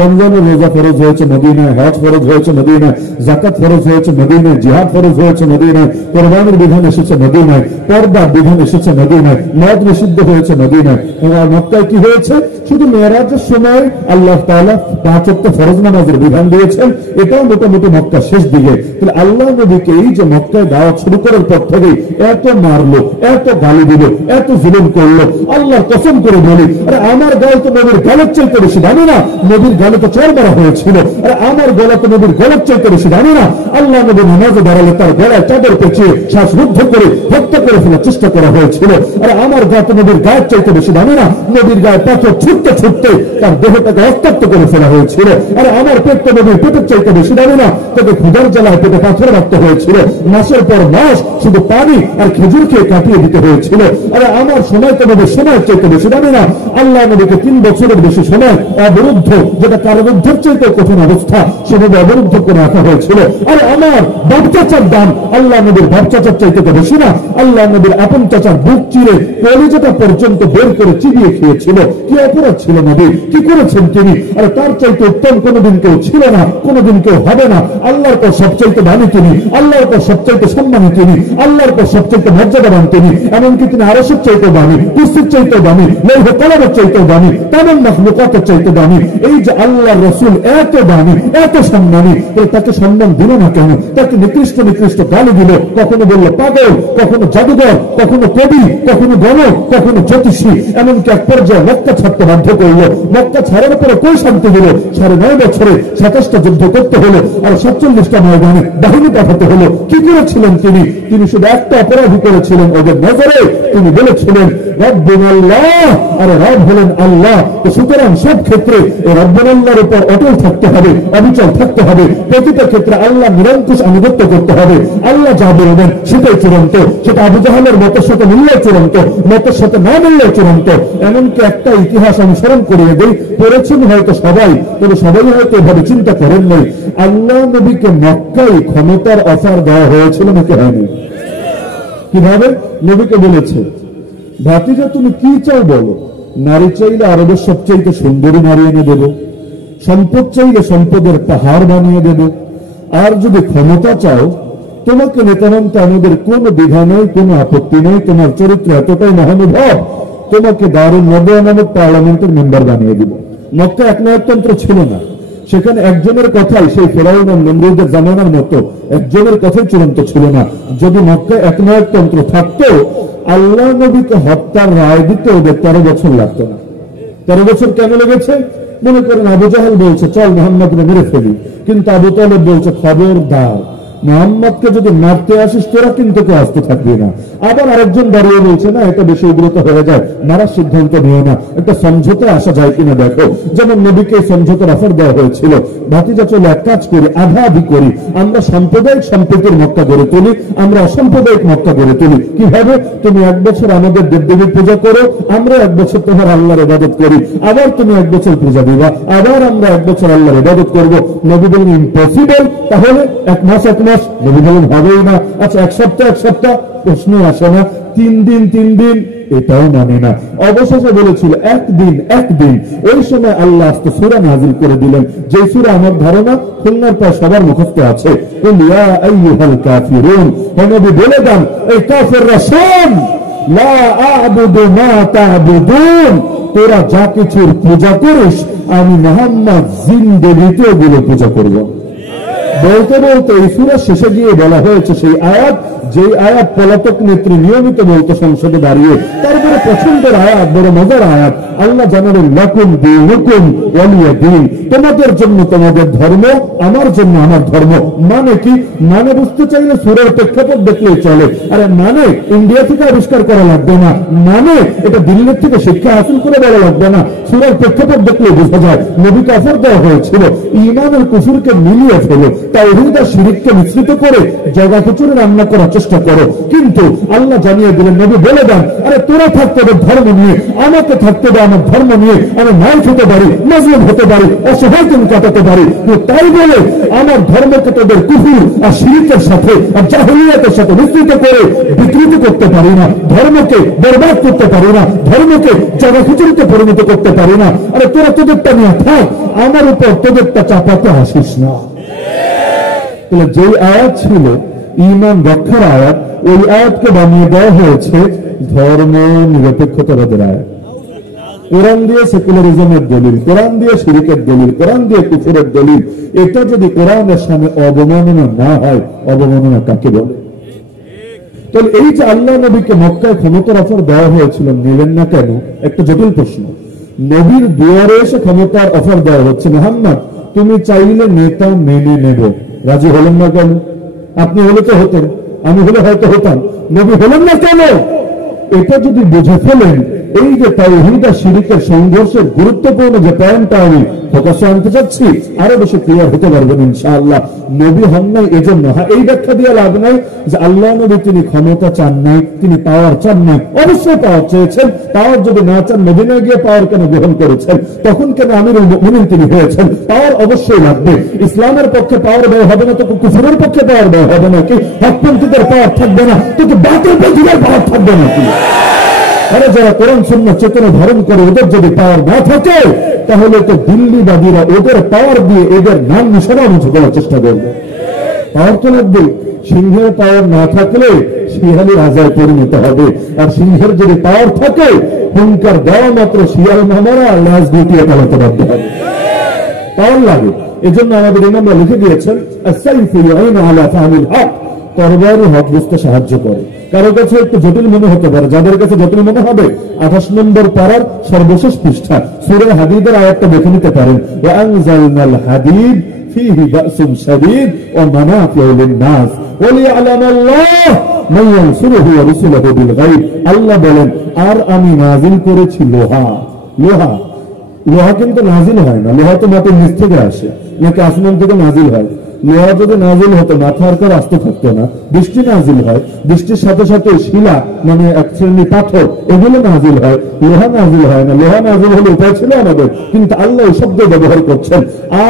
রমজানের রোজা ফরজ হয়েছে মদিনায়, হজ ফরজ হয়েছে মদিনায়, যাকাত ফরজ হয়েছে মদিনায়, জিহাদ ফরজ হয়েছে মদিনায়, কোরবানির বিধান এসেছে মদিনায়, পর্দার বিধান এসেছে মদিনায়, মদ নিষিদ্ধ হয়েছে মদিনায়। আর মক্কায় কি হয়েছে? শুধু মেরাজের সময় আল্লাহ তাআলা 5 ওয়াক্ত ফরজ নামাজের বিধান দিয়েছেন, এটাও মোটামুটি মক্কা শেষ দিকে। তাহলে আল্লাহ নবীকে এই যে মক্কায় দাওয়াত শুরু করার পর থেকেই এত মারলো, এত গালি দিল, এত জুলুম করলো, আল্লাহর কসম করে বলি, আরে আমার গায়ে তো নবীর গালের চাইতে বেশি দামি না, নবীর গালে তো চড় মারা হয়েছিল, আরে আমার গলা তো নবীর গলার চাইতে বেশি দামি না। আল্লাহ নবী নামাজে দাঁড়ালে তার গলায় চাদর পেঁচিয়ে শ্বাসরুদ্ধ করে হত্যা করে ফেলার চেষ্টা করা হয়েছিল, আরে আমার গা তো নবীর গায়ের চাইতে বেশি দামি না, নবীর গায়ে পাথর ছুটতে ছুটতে তার দেহটাকে রক্তাক্ত করে ফেলা হয়েছিল, আরে আমার পেট তো নবীর পেটের চাইতে বেশি দামি না, তাকে ক্ষুধার জ্বালায় পেটে পাথর রাখতে হয়েছিল, মাসের পর মাস শুধু পানি আর খেজুর খেয়ে কাটিয়ে দিতে হয়েছিল, আরে আমার সময় তো নবীর সময়ের চাইতে বেশি দামি না। আল্লাহ নবীকে 3 বছরের বেশি সময় অবরুদ্ধ, যেটা কারারুদ্ধের চাইতে কঠিন অবস্থা, সেভাবে অবরুদ্ধ করে রাখা হয়েছিল। আরে আমার বাপ চাচার দাম আল্লাহ নবীর বাপ চাচার চাইতে তো বেশি না। আল্লাহ নবীর আপন চাচার বুক চিরে কলিজাটা পর্যন্ত বের করে চিবিয়ে খেয়েছিল। কি অপরাধ ছিল নবী? কি করেছেন তিনি? আরে তার চাইতে উত্তম কোনোদিন কেউ ছিল না, কোনোদিন কেউ হবে না। আল্লাহর পর সবচাইতে দামি তিনি, আল্লাহর পর সবচাইতে সম্মানী তিনি, আল্লাহর পর সবচাইতে মর্যাদাবান তিনি। এমনকি তিনি আরশের চাইতেও দামি, কুরসির চাইতেও দামি, লৌহ কলমের চাইতেও দামি, তামাম মাখলুকাতের চাইতে দামি। এই যে আল্লাহর রাসূল এত দামি, এত সম্মানী, তাকে সম্মান দিল না কেন? তাকে নিকৃষ্ট নিকৃষ্ট গালি দিল, কখনো বলল পাগল, কখনো জাদুঘর, কখনো কবি, কখনো গণক, কখনো জ্যোতিষী। এমনকি এক পর্যায়ে মক্কা ছাড়তে বাধ্য করলো। মক্কা ছাড়ার পরে কই শান্তি দিল? 9.5 বছরে 27টা যুদ্ধ করতে হলো, আর 47টা ময়দানে বাহিনী পাঠাতে হলো। কি করেছিলেন তিনি? তিনি শুধু একটা অপরাধী করেছিলেন ওদের নজরে। তিনি বলেছিলেন রব্বুনাল্লাহ, আর রব হলেন আল্লাহ। তো সুতরাং সব ক্ষেত্রে এই রব্বুনাল্লাহর উপর অটল থাকতে হবে, অবিচল থাকতে হবে। প্রতিটা ক্ষেত্রে আল্লাহ নিরঙ্কুশ আনুগত্য করতে হবে। আল্লাহ যা বলবেন সেটাই চূড়ান্ত, সেটা আবু জাহালের মতের সাথে মিললে চূড়ান্ত, মতের সাথে না মিললে চূড়ান্ত। এমনকি একটা ইতিহাস আমি স্মরণ করিয়ে দিই, পড়েছেন হয়তো সবাই, তবে সবাই হয়তো এভাবে চিন্তা করেন নাই। আল্লাহ নবীকে মক্কায় ক্ষমতার অফার দেওয়া হয়েছিল নাকি হয়নি? কিভাবে? নবীকে বলেছে, ভাতিজা তুমি কি চাও বলো, নারী চাইলে আরবের সবচাইতে সুন্দরী নারী এনে দেব, সম্পদ চাইলে সম্পদের পাহাড় বানিয়ে দেব, আর যদি ক্ষমতা চাও তোমাকে নেতা মানতে আমাদের কোনো দ্বিধা নেই, কোনো আপত্তি নেই, তোমার চরিত্র এতটাই মহানুভব, তোমাকে দারুন নবুয়া নামক পার্লামেন্টের মেম্বার বানিয়ে দিব। মক্কা একনায়কতন্ত্র ছিল না, সেখানে একজনের কথাই, সেই ফেরাউন ও নমরুদের জামানার মতো একজনের কথাই চূড়ান্ত ছিল না। যদি মক্কায় একনায়কতন্ত্র থাকতো, আল্লাহ নবীকে হত্যার রায় দিতে ওদের 13 বছর লাগতো না। 13 বছর কেন লেগেছে? মনে করেন আবু জাহেল বলছে চল মুহাম্মদকে মেরে ফেলি, কিন্তু আবু তালেব বলছে খবরদার, মোহাম্মদকে যদি মারতে আসিস তোরা কিন্তু কেউ আসতে থাকবি না। আবার আরেকজন দাঁড়িয়ে বলছে না, এটা বেশি উগ্রতা হয়ে যায়, মারার সিদ্ধান্ত নিও না, একটা সমঝোতায় আসা যায় কিনা দেখো। যেমন নবীকে সমঝোতার অফার দেওয়া হয়েছিল, ভাতিজা চলে এক কাজ করি, আধা আধি করি, আমরা সাম্প্রদায়িক সম্প্রীতির মক্কা গড়ে তুলি, আমরা অসাম্প্রদায়িক মক্কা গড়ে তুলি। কিভাবে? তুমি 1 বছর আমাদের দেবদেবীর পূজা করো, আমরা 1 বছর তোমার আল্লাহর ইবাদত করি, আবার তুমি 1 বছর পূজা দিবা, আবার আমরা 1 বছর আল্লাহর ইবাদত করবো। নবী বলেন ইম্পসিবল, তাহলে 1 মাস 1 মাস। নবী বলেন হবেই না। আচ্ছা 1 সপ্তাহ 1 সপ্তাহ, প্রশ্ন আসে না। 3 দিন 3 দিন, এটাও মানি না। অবশেষে বলেছিল 1 দিন 1 দিন। ওই সময় আল্লাহ আস্তে সূরা নাযিল করে দিলেন, যে সূরা আমার ধারণা খুলনার প্রায় সবার মুখস্থ আছে, কুল ইয়া আইয়ুহাল কাফিরুন। নবী বলে দেন, এই কাফেররা শোন, লা আ'বুদু মা তা'বুদুন, তোরা যা কিছুর পূজা করিস আমি মুহাম্মদ জিন্দেগিতে ওগুলো পূজা করব। বলতে বলতে এই সূরা শেষে গিয়ে বলা হয়েছে সেই আয়াত, যে আয়াত পলাতক নেত্রী নিয়মিত বলতো সংসদে দাঁড়িয়ে, তারপরে পছন্দের আয়াত, বড় মজার আয়াত। আল্লাহ জানালেন লাকুম দীনুকুম ওয়ালিয়া দীন, তোমাদের জন্য তোমাদের ধর্ম, আমার জন্য আমার ধর্ম। মানে কি? মানে বুঝতে চাইলে সূরার প্রেক্ষাপট দেখলেই চলে। আরে মানে ইন্ডিয়া থেকে আবিষ্কার করা লাগবে না, মানে এটা দিল্লির থেকে শিক্ষা হাসিল করে বলা লাগবে না, সূরার প্রেক্ষাপট দেখলে বোঝা যায়। নবীকে অফার দেওয়া হয়েছিল ঈমান আর কুফরকে মিলিয়ে ফেলো, তাওহীদ আর শিরককে মিশ্রিত করে জগা খিচুড়ি রান্না করার চেষ্টা করো। কিন্তু আল্লাহ জানিয়ে দিলেন, নবী বলে দেন, আরে তোরা থাকতে হবে ধর্ম নিয়ে, আমাকে থাকতে হবে আমার ধর্ম নিয়ে। আমি মার খেতে পারি, মাজলুম হতে পারি, অসহায় দিন কাটাতে পারি, তাই বলে আমার ধর্মকে তোদের কুফর আর শিরকের সাথে আর জাহেলিয়াতের সাথে মিশ্রিত করে বিকৃত করতে পারি না, ধর্মকে বরবাদ করতে পারি না, ধর্মকে জগা খিচুড়িতে পরিণত করতে পারি না। আরে তোরা তোদেরটা নিয়ে থাক, আমার উপর তোদেরটা চাপাতে আসিস না। তাহলে যে আয়াত ছিল ঈমান রক্ষার আয়াত, ওই আয়াতকে বানিয়ে দেওয়া হয়েছে ধর্ম নিরপেক্ষতাবাদের আয়াত। কোরআন দিয়ে সেকুলারিজমের দলিল, কোরআন দিয়ে শিরকের দলিল, কোরআন দিয়ে কুফরের দলিল। এটা যদি কোরআনের সামনে অবমাননা না হয়, অবমাননা কাকে বলে? তাহলে এই যে আল্লাহ নবীকে মক্কায় ক্ষমতার অফার দেওয়া হয়েছিল, নিলেন না কেন? একটা জটিল প্রশ্ন। নবীর দুয়ারে এসে ক্ষমতার অফার দেওয়া হচ্ছে, মুহাম্মদ তুমি চাইলে নেতা মেনে নেব, রাজি হলেন না কেন? আপনি হলে তো হতেন, আমি হলে হয়তো হতাম, নবী হলেন না কেন? এটা যদি বুঝে ফেলেন, এই যে তাওহীদ আর শিরকের সংঘর্ষের গুরুত্বপূর্ণ যে পয়েন্টটা আমি ফোকাসে আনতে চাচ্ছি, আরো বেশি ক্লিয়ার হতে পারবেন ইনশাআল্লাহ। নবী হন নাই এজন্য, হ্যাঁ এই ব্যাখ্যা দিয়ে লাভ নাই যে আল্লাহ নবী তিনি ক্ষমতা চান নাই, তিনি পাওয়ার চান নাই। অবশ্যই পাওয়ার চেয়েছেন, পাওয়ার যদি না চান মদিনায় গিয়ে পাওয়ার কেন গ্রহণ করেছেন? তখন কেন আমিরুল মুমিনিন তিনি হয়েছেন? পাওয়ার অবশ্যই লাগবে। ইসলামের পক্ষে পাওয়ার ব্যয় হবে না তো কুফরের পক্ষে পাওয়ার ব্যয় হবে নাকি? হকপন্থীদের পাওয়ার থাকবে না তো বাতিলপন্থীদের পাওয়ার থাকবে নাকি? আরে যারা কোরআন সুন্নাহ চেতনা ধারণ করে ওদের যদি পাওয়ার না থাকে, তাহলে তো দিল্লিবাদীরা ওদের পাওয়ার দিয়ে এদের নাম নিশানা মুছে দেওয়ার চেষ্টা করবে। পাওয়ার তো লাগবে। সিংহের পাওয়ার না থাকলে শিয়ালি রাজায় পরিণত হবে, আর সিংহের যদি পাওয়ার থাকে, হুঙ্কার দেওয়া মাত্র শিয়াল মামারা লাশ গুটিয়ে পালাতে বাধ্য হবে। পাওয়ার লাগে। এজন্য আমাদের ইমামরা লিখে দিয়েছেন, আস-সাইফু ইয়াইনু আলা ফাহমিল হক, তরবারি হক বুঝতে সাহায্য করে। কারো কাছে একটু জটিল মনে হতে পারে, যাদের কাছে জটিল মনে হবে 28 নম্বর পারার সর্বশেষ পৃষ্ঠা সূরা হাদীদের আয়াতটা দেখে নিতে পারেন। ওয়া আনজালনাল হাদীদ ফীহি বাসুন শাদীদ ওয়া মানাফিউ লিন-নাস ওয়া লিয়া'লামাল্লাহ মান ইয়ানসুরুহু ওয়া রুসুলুহু বিল গায়ব। আল্লাহ বলেন, আর আমি নাযিল করেছি লোহা। লোহা লোহা কিন্তু নাযিল হয় না, লোহা তো মাটির নিচ থেকে আসে, নাকি আসমান থেকে নাযিল হয়? লোহা যদি নাযিল হতো মাথার কার আসতে থাকতো না। বৃষ্টি নাযিল হয়, বৃষ্টির সাথে সাথে শিলা মানে এক শ্রেণী পাথর, এগুলো নাযিল হয়, লোহা নাযিল হয় না। লোহা নাযিল হলে উপায় ছিল আমাদের, কিন্তু আল্লাহ এই শব্দ ব্যবহার করছেন,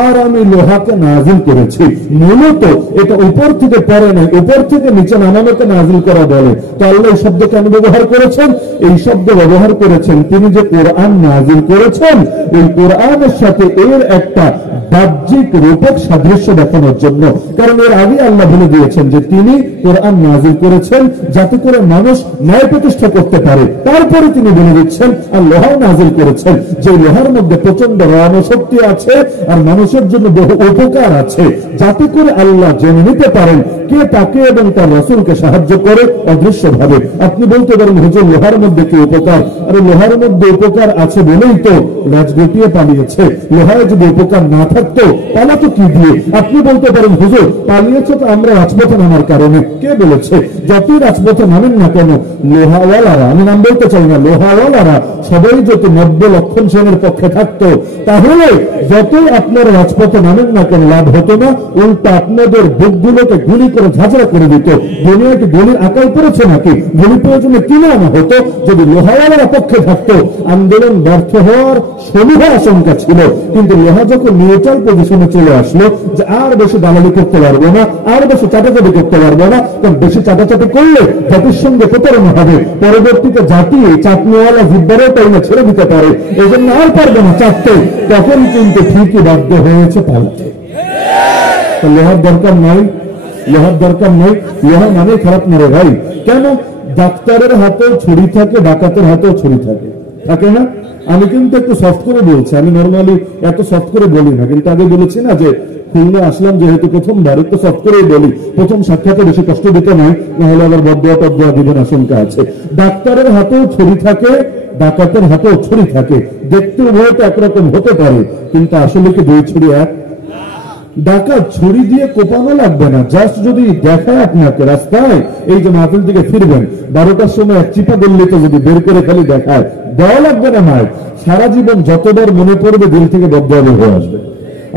আর আমি লোহাকে নাযিল করেছি। মূলত এটা উপর থেকে পড়ে নাই, উপর থেকে নিচে নামানোকে নাযিল করা বলে। তো আল্লাহ এই শব্দ কেন ব্যবহার করেছেন? এই শব্দ ব্যবহার করেছেন তিনি যে কোরআন নাযিল করেছেন, এই কোরআনের সাথে এর একটা বাহ্যিক রূপক সাদৃশ্য দেখানোর জন্য। কারণ এর আগে আল্লাহ বলে দিয়েছেন যে তিনি কোরআন নাযিল করেছেন যাতে করে মানুষ ন্যায় প্রতিষ্ঠা করতে পারে। তারপরে তিনি বলে দিচ্ছেন আর লোহাও নাযিল করেছেন, যে লোহার মধ্যে প্রচন্ড রণশক্তি আছে আর মানুষের জন্য বহু উপকার আছে, যাতে করে আল্লাহ জেনে নিতে পারেন কে তাকে এবং তার রাসূলকে সাহায্য করে অদৃশ্য ভাবে। আপনি বলতে পারেন হুজুর লোহার মধ্যে কি উপকার? আরে লোহার মধ্যে উপকার আছে বলেই তো লাজ গুটিয়ে পালিয়েছে। লোহায় যদি উপকার না থাকতো পালাতো কি দিয়ে? আপনি বলতে পারেন হুজুর পালিয়েছে তো আমরা রাজপথে নামার কারণে। কে বলেছে? যতই রাজপথে নামেন না কেন লোহাওয়ালারা, আমি নাম বলতে চাই না, লোহাওয়ালারা সবাই যদি 90 লক্ষণ সেনের পক্ষে থাকতো, তাহলে যতই আপনার রাজপথে নামেন না কেন লাভ হতো না, উল্টা আপনাদের বুকগুলোকে গুলি করে ঝাঁঝরা করে দিত। দুনিয়া কি গুলির আকাল পড়েছে নাকি? গুলি প্রয়োজনে কিনে আনা হতো। যদি লোহাওয়ালারা পক্ষে থাকতো আন্দোলন ব্যর্থ হওয়ার সমূহ আশঙ্কা ছিল। কিন্তু লোহা যখন নিউট্রাল পজিশনে চলে আসলো যে আর বেশি দালালি করতে পারবো না, আর বেশি চাটাচাটি করতে পারবো না, কারণ বেশি চাটাচাটি করলে জাতির সঙ্গে প্রতারণা হবে, পরবর্তীতে জাতি চাটনিওয়ালা জিব্বারেও টাইমে ছেড়ে দিতে পারে, এই জন্য আর পারবে না চাটতে, তখন কিন্তু ঠিকই বাধ্য হয়েছে পালাতে। লোহার দরকার নয়, লোহার দরকার নয়। লোহা মানে খারাপ নয় ভাই। কেন? ডাক্তারের হাতেও ছুরি থাকে, ডাকাতের হাতেও ছুরি থাকে। থাকে না? আমি কিন্তু একটু সফট করে বলছি, আমি নর্মালি এত সফট করে বলি না, কিন্তু আগে বলেছি না যে খুলনা আসলাম যেহেতু প্রথমবার, একটু সফট করেই বলি। প্রথম সাক্ষাতে বেশি কষ্ট দিতে নয়, নাহলে আবার বদয়া টদয়া দিবেন আশঙ্কা আছে। ডাক্তারের হাতেও ছুরি থাকে, ডাকাতের হাতেও ছুরি থাকে। দেখতে উভয়টা একরকম হতে পারে, কিন্তু আসলে কি দুই ছুরি এক? ডাকাত ছুরি দিয়ে কোপানো লাগবে না, জাস্ট যদি দেখায় আপনাকে রাস্তায় এই যে মাহফিল থেকে ফিরবেন 12টার সময় এক চিপা গল্লিতে যদি বের করে খালি দেখায়, দেওয়া লাগবে না মায়ের। সারা জীবন যতবার মনে পড়বে দিল থেকে বদয়া বের হয়ে আসবে।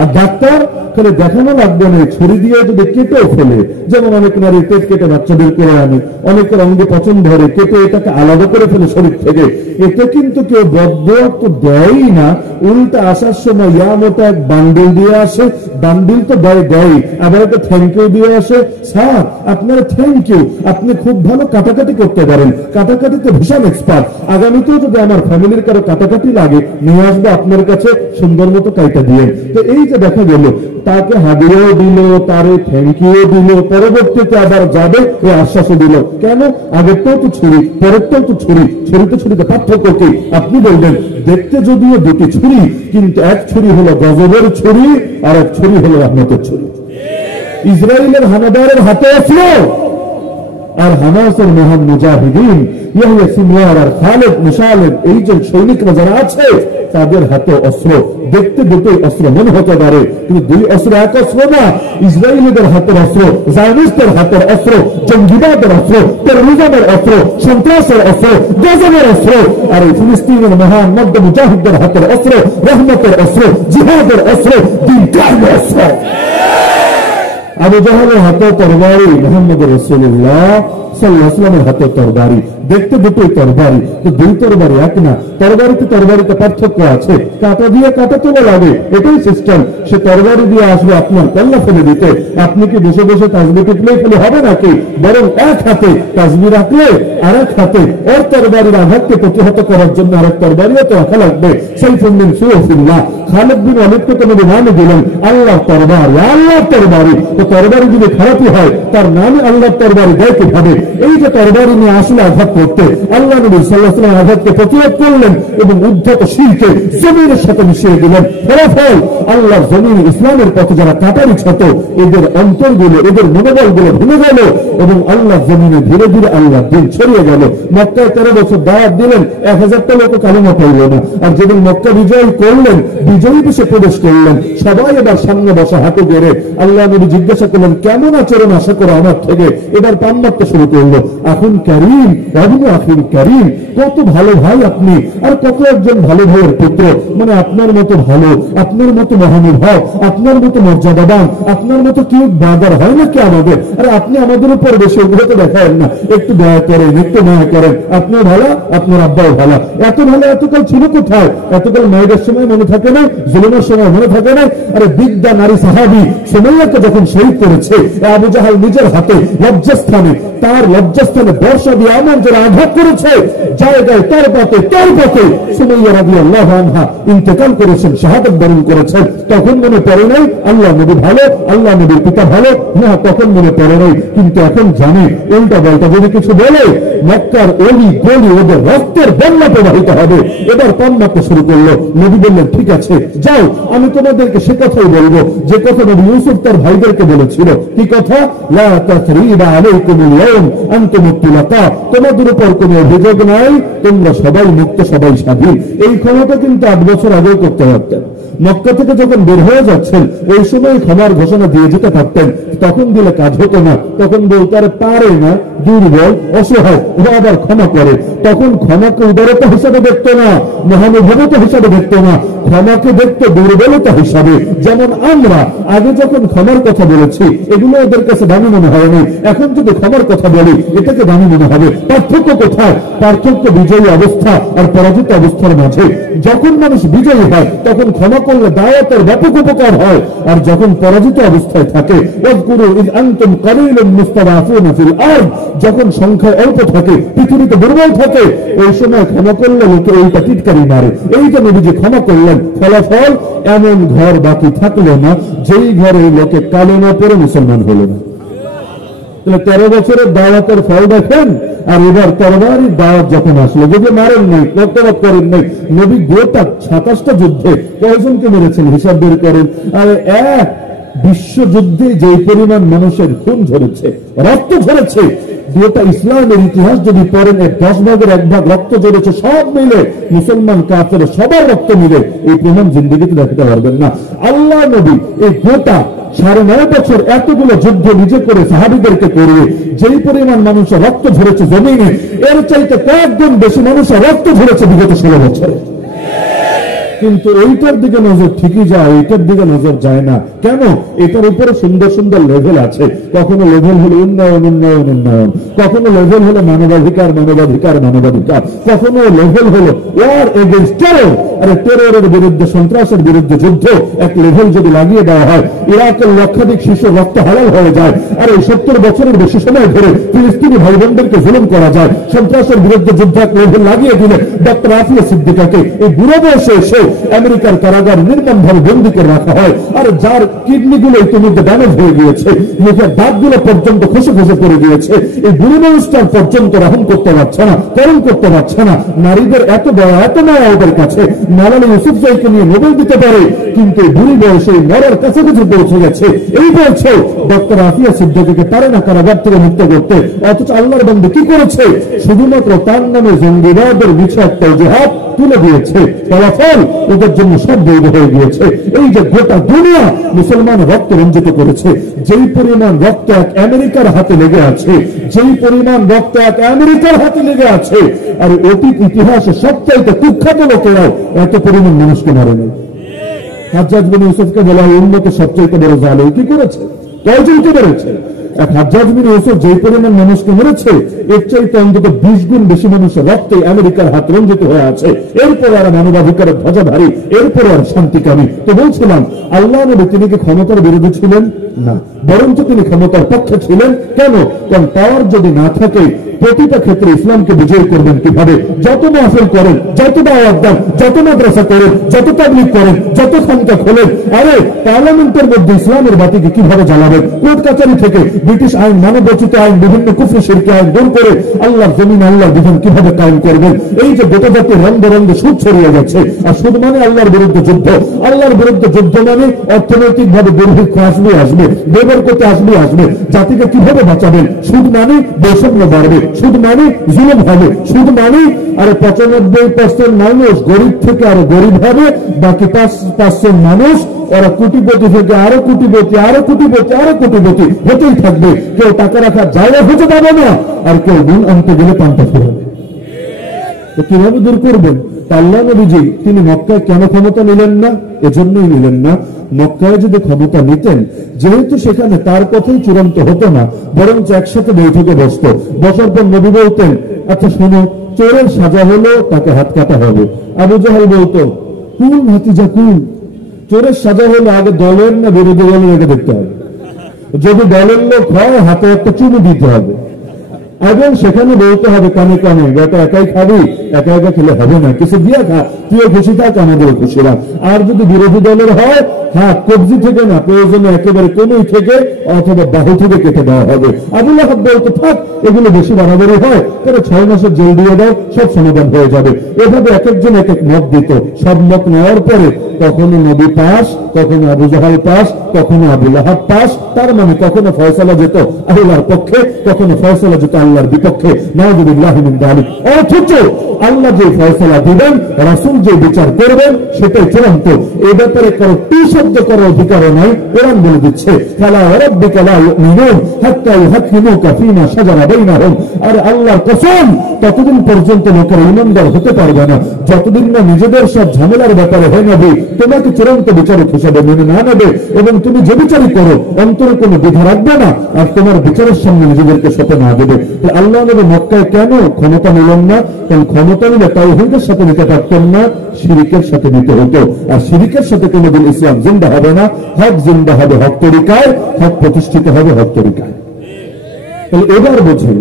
আর ডাক্তার খালি দেখানো লাগবে না, ছুরি দিয়ে যদি কেটেও ফেলে, যেমন অনেক নারী পেট কেটে বাচ্চা বের করে আনে, অনেকের অঙ্গে পচন ধরে কেটে এটাকে আলাদা করে ফেলে শরীর থেকে, এতে কিন্তু কেউ বদয়া তো দেয়ই না, উল্টা আসার সময় ইয়া মতো এক বান্ডিল দিয়ে আসে, বান্ডিল তো দেয়, আবার একটা থ্যাংক ইউ দিয়ে আসে, স্যার আপনার থ্যাংক ইউ, আপনি খুব ভালো কাটাকাটি করতে পারেন, কাটাকাটিতে ভীষণ এক্সপার্ট, আগামীতেও যদি আমার ফ্যামিলির কারো কাটাকাটি লাগে নিয়ে আসবো আপনার কাছে সুন্দর মতো কাইটা দিয়ে। তো এই যে দেখা গেল তাকে হাদিয়াও দিল, তারে থ্যাংক ইউ দিল, পরবর্তীতে আবার যাবে এই আশ্বাসও দিল। কেন? আগেরটাও তো ছুরি, পরেরটাও তো ছুরি, ছুরিতে ছুরিতে পার্থক্য কি? আপনি বলবেন দেখতে যদিও দুটি ছুরি, কিন্তু এক ছুরি হলো গজবের ছুরি আর এক ছুরি হলো রহমতের ছুরি। ইসরায়েলের হানাদারের হাতে অস্ত্র, আর হামাসের মহান মুজাহিদিন ইয়াহিয়া সিনওয়ার আর খালেদ মুশালেদ এই যে সৈনিকরা যারা আছে তাদের হাতে অস্ত্র। দেখতে দুটোই অস্ত্র মনে হতে পারে, কিন্তু দুই অস্ত্র এক অস্ত্র না। ইসরায়েলিদের হাতের অস্ত্র, জায়নিস্টদের হাতের অস্ত্র, জঙ্গিবাদের অস্ত্র, টেররিজমের অস্ত্র, সন্ত্রাসের অস্ত্র, গজবের অস্ত্র। আর এই ফিলিস্তিনের মহান মধ্য মুজাহিদদের হাতের অস্ত্র রহমতের অস্ত্র, জিহাদের অস্ত্র, দিন কায়েমের অস্ত্র। আবু জাহেলের হাতে তরবারি, মুহাম্মদ রাসূলুল্লাহ সাল্লাল্লাহু আলাইহি ওয়াসাল্লামের হাতে তরবারি। দেখতে দুটোই তরবারি, তো দুই তরবারি এক না। তরবারিতে পার্থক্য আছে, কাটা দিয়ে কাটা তোলা লাগে, এটাই সিস্টেম। সে তরবারি দিয়ে আসবে আপনার কল্লা ফেলে দিতে। আপনি কি বসে বসে তাসবিহ টিপলেই ফেলে হবে নাকি? বরং এক হাতে তাসবিহ রাখলে আর এক হাতে ওর তরবারির আঘাতকে প্রতিহত করার জন্য আরেক তরবারিও তো রাখা লাগবে। সাইফুন মিন সুয়ুফিল্লাহ, খালিদ বিন ওয়ালিদকে তো নবী নামে দিলেন আল্লাহর তরবারি, আল্লাহর তরবারি। তো তরবারি যদি খারাপই হয় তার নামে আল্লাহর তরবারি দেয় কিভাবে? এই যে তরবারি নিয়ে আসলে আঘাত করতে, আল্লাহ নবী সাল্লাল্লাহু আলাইহি ওয়াসাল্লাম আঘাতকে প্রতিরোধ করলেন এবং উদ্ধত শিরকে জমিনের সাথে মিশিয়ে দিলেন। ফলাফল আল্লাহর জমিন ইসলামের পথে যারা কাটারি ছত এদের অন্তরগুলো, এদের মনোবলগুলো ভেঙে গেল এবং আল্লাহর জমিনে ধীরে ধীরে আল্লাহর দিন ছড়িয়ে গেল। মক্কায় 13 বছর দাওয়াত দিলেন, 1000টা লোক কালিমা পড়ল না। আর যেদিন মক্কা বিজয় করলেন, বিজয়ী দেশে প্রবেশ করলেন, সবাই এবার সামনে বসা হাতে গেড়ে আল্লাহ নবী জিজ্ঞাসা করলেন কেমন আচরণ আশা করো আমার থেকে? এবার পান মারতে শুরু করলো, আখুন কারীম, রাবনু আখিন কারীম, কত ভালো ভাই আপনি, আর কত একজন ভালো ভাইয়ের পুত্র, মানে আপনার মতো ভালো, আপনার মতো মহানুভাব, আপনার মতো মর্যাদাবান, আপনার মতো কেউ বাজার হয় নাকি আমাদের? আরে আপনি আমাদের উপর বেশি উগ্রতা দেখায়েন না, একটু দয়া করেন, একটু মায়া করেন। আপনিও ভালো, আপনার আব্বাও ভালো। এত ভালো এতকাল ছিল কোথায়? এতকাল মায়েদের সময় মনে থাকে না, জুলুমের সময় মনে থাকে না? আরে বিদ্যা নারী সাহাবী সুমাইয়াকে যখন শহীদ করেছে আবু জাহাল নিজের হাতে লজ্জাস্থানে, তার লজ্জাস্থানে বর্ষা দিয়ে এমন যারা আঘাত করেছে, জায়গায় তার পথে সুমাইয়া রাদিয়াল্লাহু আনহা ইন্তেকাল করেছেন, শাহাদাত বরণ করেছেন। তখন মনে পড়ে নাই আল্লাহ নবী ভালো, আল্লাহ নবীর পিতা ভালো না, তখন মনে পড়ে নাই। কিন্তু এখন জানি উল্টা পাল্টা যদি কিছু বলে মক্কার অলি গলি ওদের রক্তের বন্যা প্রবাহিত হবে। এবার পান মারতে শুরু করলো। নবী বললেন ঠিক আছে যাও, আমি তোমাদেরকে সে কথাই বলবো যে কথা নবী ইউসুফ তার ভাইদেরকে বলেছিল। কি কথা? লা তাসরিবা আলাইকুমুল ইয়াউম আনতুমুত তুলাকা, তোমাদের উপর কোনো অভিযোগ নাই, তোমরা সবাই মুক্ত, সবাই স্বাধীন। এই ক্ষমতা কিন্তু 8 বছর আগেও করতে পারতেন। মক্কা থেকে যখন বের হয়ে যাচ্ছেন ওই সময় ক্ষমার ঘোষণা দিয়ে যেতে পারতেন, তখন দিলে কাজ হতো না। তখন বলতে পারে না, দুর্বল, অসহায়, ওরা আবার ক্ষমা করে। তখন ক্ষমাকে উদারতা হিসাবে দেখতো না, মহানুভবতা হিসাবে দেখতো না, ক্ষমাকে দেখতো দুর্বলতা হিসাবে। যেমন আমরা আগে যখন ক্ষমার কথা বলেছি এগুলো ওদের কাছে দামি মনে হয়নি, এখন যদি ক্ষমার কথা বলি এটাকে দামি মনে হবে। পার্থক্য কোথায়? পার্থক্য বিজয়ী অবস্থা আর পরাজিত অবস্থার মাঝে। যখন মানুষ বিজয়ী হয় তখন ক্ষমা করলে দাওয়াতের ব্যাপক উপকার হয়, আর যখন পরাজিত অবস্থায় থাকে যখন সংখ্যায় অল্প থাকে, পৃথিবীতে দুর্বল থাকে, ওই সময় ক্ষমা করলে লোকে ওইটা টিটকারি মারে। এই যে নবীজি ক্ষমা করলেন, ফলাফল এমন ঘর বাকি থাকলো না যেই ঘরে লোকে কালেমা পড়ে মুসলমান হলো না। তাহলে 13 বছরের দাওয়াতের ফল দেখেন। আর এবার তরবারি দাওয়াত যখন আসলো, যদি মারেন নেই, প্রত্যাবাদ করেন নেই, নবী গোটা 27টা যুদ্ধে কয়জনকে মেরেছেন হিসাব বের করেন। আর এক বিশ্বযুদ্ধে যে পরিমাণ মানুষের খুন ঝরেছে, রক্ত ঝরেছে, গোটা ইসলামের ইতিহাস যদি পড়েন 10 ভাগের 1 ভাগ রক্ত ঝরেছে, সব মিলে মুসলমান কাফের সবার রক্ত মিলে এই প্রমাণ জিন্দেগিতে দেখাতে পারবেন না। আল্লাহ নবী এই গোটা 9.5 বছর এতগুলো যুদ্ধ নিজে করে সাহাবীদেরকে করিয়ে যেই পরিমাণ মানুষের রক্ত ঝরেছে জমিনে, এর চাইতে কয়েকগুণ বেশি মানুষের রক্ত ঝরেছে বিগত 16 বছরে। কিন্তু এইটার দিকে নজর ঠিকই যায়, এইটার দিকে নজর যায় না কেন? এটার উপরে সুন্দর সুন্দর লেভেল আছে। কখনো লেভেল হলো উন্নয়ন উন্নয়ন উন্নয়ন, কখনো লেভেল হলো মানবাধিকার মানবাধিকার মানবাধিকার, কখনো লেভেল হলো ওয়ার এগেইনস্ট টেরর। আরে টেররের বিরুদ্ধে, সন্ত্রাসের বিরুদ্ধে যুদ্ধ এক লেভেল যদি লাগিয়ে দেওয়া হয়, ইরাকের লক্ষাধিক শিশুর রক্ত হালাল হয়ে যায়। আর এই 70 বছরের বেশি সময় ধরে ফিলিস্তিনি ভাই বোনদেরকে জুলুম করা যায়, সন্ত্রাসের বিরুদ্ধে যুদ্ধ এক লেভেল লাগিয়ে দিলে ডক্টর আফিয়া সিদ্দিকাকে এই বুড়ো বয়সে এসে আমেরিকার কারাগার নির্মমভাবে বন্দী করে রাখা হয়। আর যার কিডনি গুলো ইতিমধ্যে ড্যামেজ হয়ে গিয়েছে, মুখের দাঁতগুলো পর্যন্ত খসে খসে পড়ে গিয়েছে, এই বুড়ি মানুষটার পর্যন্ত রহম করতে পারছে না, করণ করতে পারছে না। নারীদের এত বড় এত মায়া ওদের কাছে, মালালা ইউসুফজাইকে নিয়ে নোবেল দিতে পারে, কিন্তু এই বুড়ি বয়সে মরার কাছাকাছি পৌঁছে গেছে। এই বলছে ডক্টর আফিয়া সিদ্দিকীকে পারে না কারাগার থেকে মুক্ত করতে, অথচ আল্লাহর বান্দা কি করেছে? শুধুমাত্র তার নামে জঙ্গিবাদের বিচার তওজীহাত তুলে দিয়েছে, ফলাফল ওদের জন্য সব বৈধ হয়ে গিয়েছে। এই যে গোটা দুনিয়া মুসলমান রক্ত রঞ্জিত করেছে, যেই পরিমাণ রক্ত এক আমেরিকার হাতে লেগে আছে, যেই পরিমাণ রক্ত এক আমেরিকার হাতে লেগে আছে, আর অতীত ইতিহাসে সবচাইতে কুখ্যাত লোকেরাও এত পরিমাণ মানুষকে মারে নেই। হাজ্জাজ বিন ইউসুফকে বলা হয় উম্মতের সবচাইতে বড় জালেম। কি করেছে? কয়জনকে মেরেছে? এক হাজ্জাজ বিন ইউসুফ যেই পরিমাণ মানুষকে মেরেছে, এর চাইতে অন্তত 20 গুণ বেশি মানুষের রক্তে আমেরিকার হাত রঞ্জিত হয়ে আছে। এরপরে আর মানবাধিকারের ধ্বজাধারী, এরপরে আর শান্তিকামী। তো বলছিলাম, আল্লাহ নবী তিনি কি ক্ষমতার বিরোধী ছিলেন? না, বরঞ্চ তিনি ক্ষমতার পক্ষে ছিলেন। কেন? কারণ পাওয়ার যদি না থাকে, প্রতিটা ক্ষেত্রে ইসলামকে বিজয় করবেন কিভাবে? যত মাহফিল করেন, যত দাওয়াত দেন, যত মাদ্রাসা করেন, যত তাবলীগ করেন, যত খানকা খোলেন, আরে পার্লামেন্টের মধ্যে ইসলামের বাতিকে কিভাবে জ্বালাবেন? কোর্ট কাচারি থেকে ব্রিটিশ আইন, মানবরচিত আইন, বিভিন্ন কুফরি শিরকি আইন দূর করে আল্লাহর জমিন, আল্লাহর বিধান কিভাবে কায়েম করবেন? এই যে গোটা জাতি রং বেরঙ্গে সুদ ছড়িয়ে গেছে, আর সুদ মানে আল্লাহর বিরুদ্ধে যুদ্ধ। আল্লাহর বিরুদ্ধে যুদ্ধ মানে অর্থনৈতিক ভাবে দুর্ভিক্ষ আসবে আসবে, বেবরকতে আসবে আসবে। জাতিকে কিভাবে বাঁচাবেন? সুদ মানে বৈষম্য বাড়বে, সুদ মানে জুলুম হবে, সুদ মানে আরে 95% মানুষ গরিব থেকে আরো গরিব হবে, বাকি 5% মানুষ ওরা কোটিপতি থেকে আরো কোটিপতি, আরো কোটিপতি, আরো কোটিপতি হতেই থাকবে। কেউ টাকা রাখার জায়গা হতে পারবে না, আর কেউ দিন আনতে গেলে পান্তা ফেরাবে। তো কিভাবে দূর করবেন? আল্লাহ নবীজি তিনি মক্কায় কেন ক্ষমতা নিলেন না? এজন্যই নিলেন না, মক্কায় যদি ক্ষমতা নিতেন, যেহেতু সেখানে তার কথাই চূড়ান্ত হতো না, বরঞ্চ একসাথে বৈঠকে বসত। বসার পর নবী বলতেন, আচ্ছা শোনো, চোরের সাজা হলো তাকে হাত কাটা হবে। আবু জাহেল বলতো, কুল ভাতিজা কুল, চোরের সাজা হলো আগে দলের না বিরোধী দলের এটা দেখতে হবে। যদি দলের লোক হয়, হাতে একটা চুমু দিতে হবে, এবং সেখানে বলতে হবে কানে কানে, বেটা একাই খাবি, একা একা খেলে হবে না, কিছু দিয়ে খা, তুইও খুশি থাক, আমাদেরও খুশি রাখ। আর যদি বিরোধী দলের হয়, হাত কবজি থেকে না, প্রয়োজনে একেবারে কনুই থেকে অথবা বাহু থেকে কেটে দেওয়া হবে। আবুল আহাব বলতে থাক, এগুলো বেশি বাড়াবাড়ি হয়, তাহলে 6 মাসের জেল দিয়ে দাও, সব সমাধান হয়ে যাবে। এভাবে এক একজন এক এক মত দিত। সব মত নেওয়ার পরে কখনো নবী পাস, কখনো আবু জাহাল পাস, কখনো আবুল আহাব পাস। তার মানে কখনো ফয়সালা যেত আল্লাহর পক্ষে, কখনো ফয়সালা যেত আল্লাহর বিপক্ষে। নাউযুবিল্লাহ মিন যালিক। অথচ আল্লাহ যে ফয়সালা দিবেন, রাসূল যে বিচার করবেন, সেটাই চূড়ান্ত। এই ব্যাপারে কারো টি শব্দ করার অধিকারও নাই। কোরআন বলে দিচ্ছে, ফালা রাব্বিকা লা ইউমিনুন হাত্তা ইউহাক্কিমুকা ফীমা শাজারা বাইনাহুম। আর আল্লাহর কসম, ততদিন পর্যন্ত লোকেরা ঈমানদার হতে পারবে না যতদিন না নিজেদের সব ঝামেলার ব্যাপারে হয় নবী তোমাকে চূড়ান্ত বিচারক হিসাবে মেনে না নেবে, এবং তুমি যে বিচারই করো অন্তরে কোনো দ্বিধা রাখবে না, আর তোমার বিচারের সামনে নিজেদেরকে সঁপে না দেবে। আল্লাহ নবী মক্কায় কেন ক্ষমতা নিলেন না? কারণ ক্ষমতা নিলে তাওহীদের সাথে নিতে পারতেন না, শিরিকের সাথে নিতে হতো। আর শিরিকের সাথে কোনোদিন ইসলাম জিন্দা হবে না। হক জিন্দা হবে হক তরিকায়, হক প্রতিষ্ঠিত হবে হক তরিকায়। তাহলে এবার বোঝেন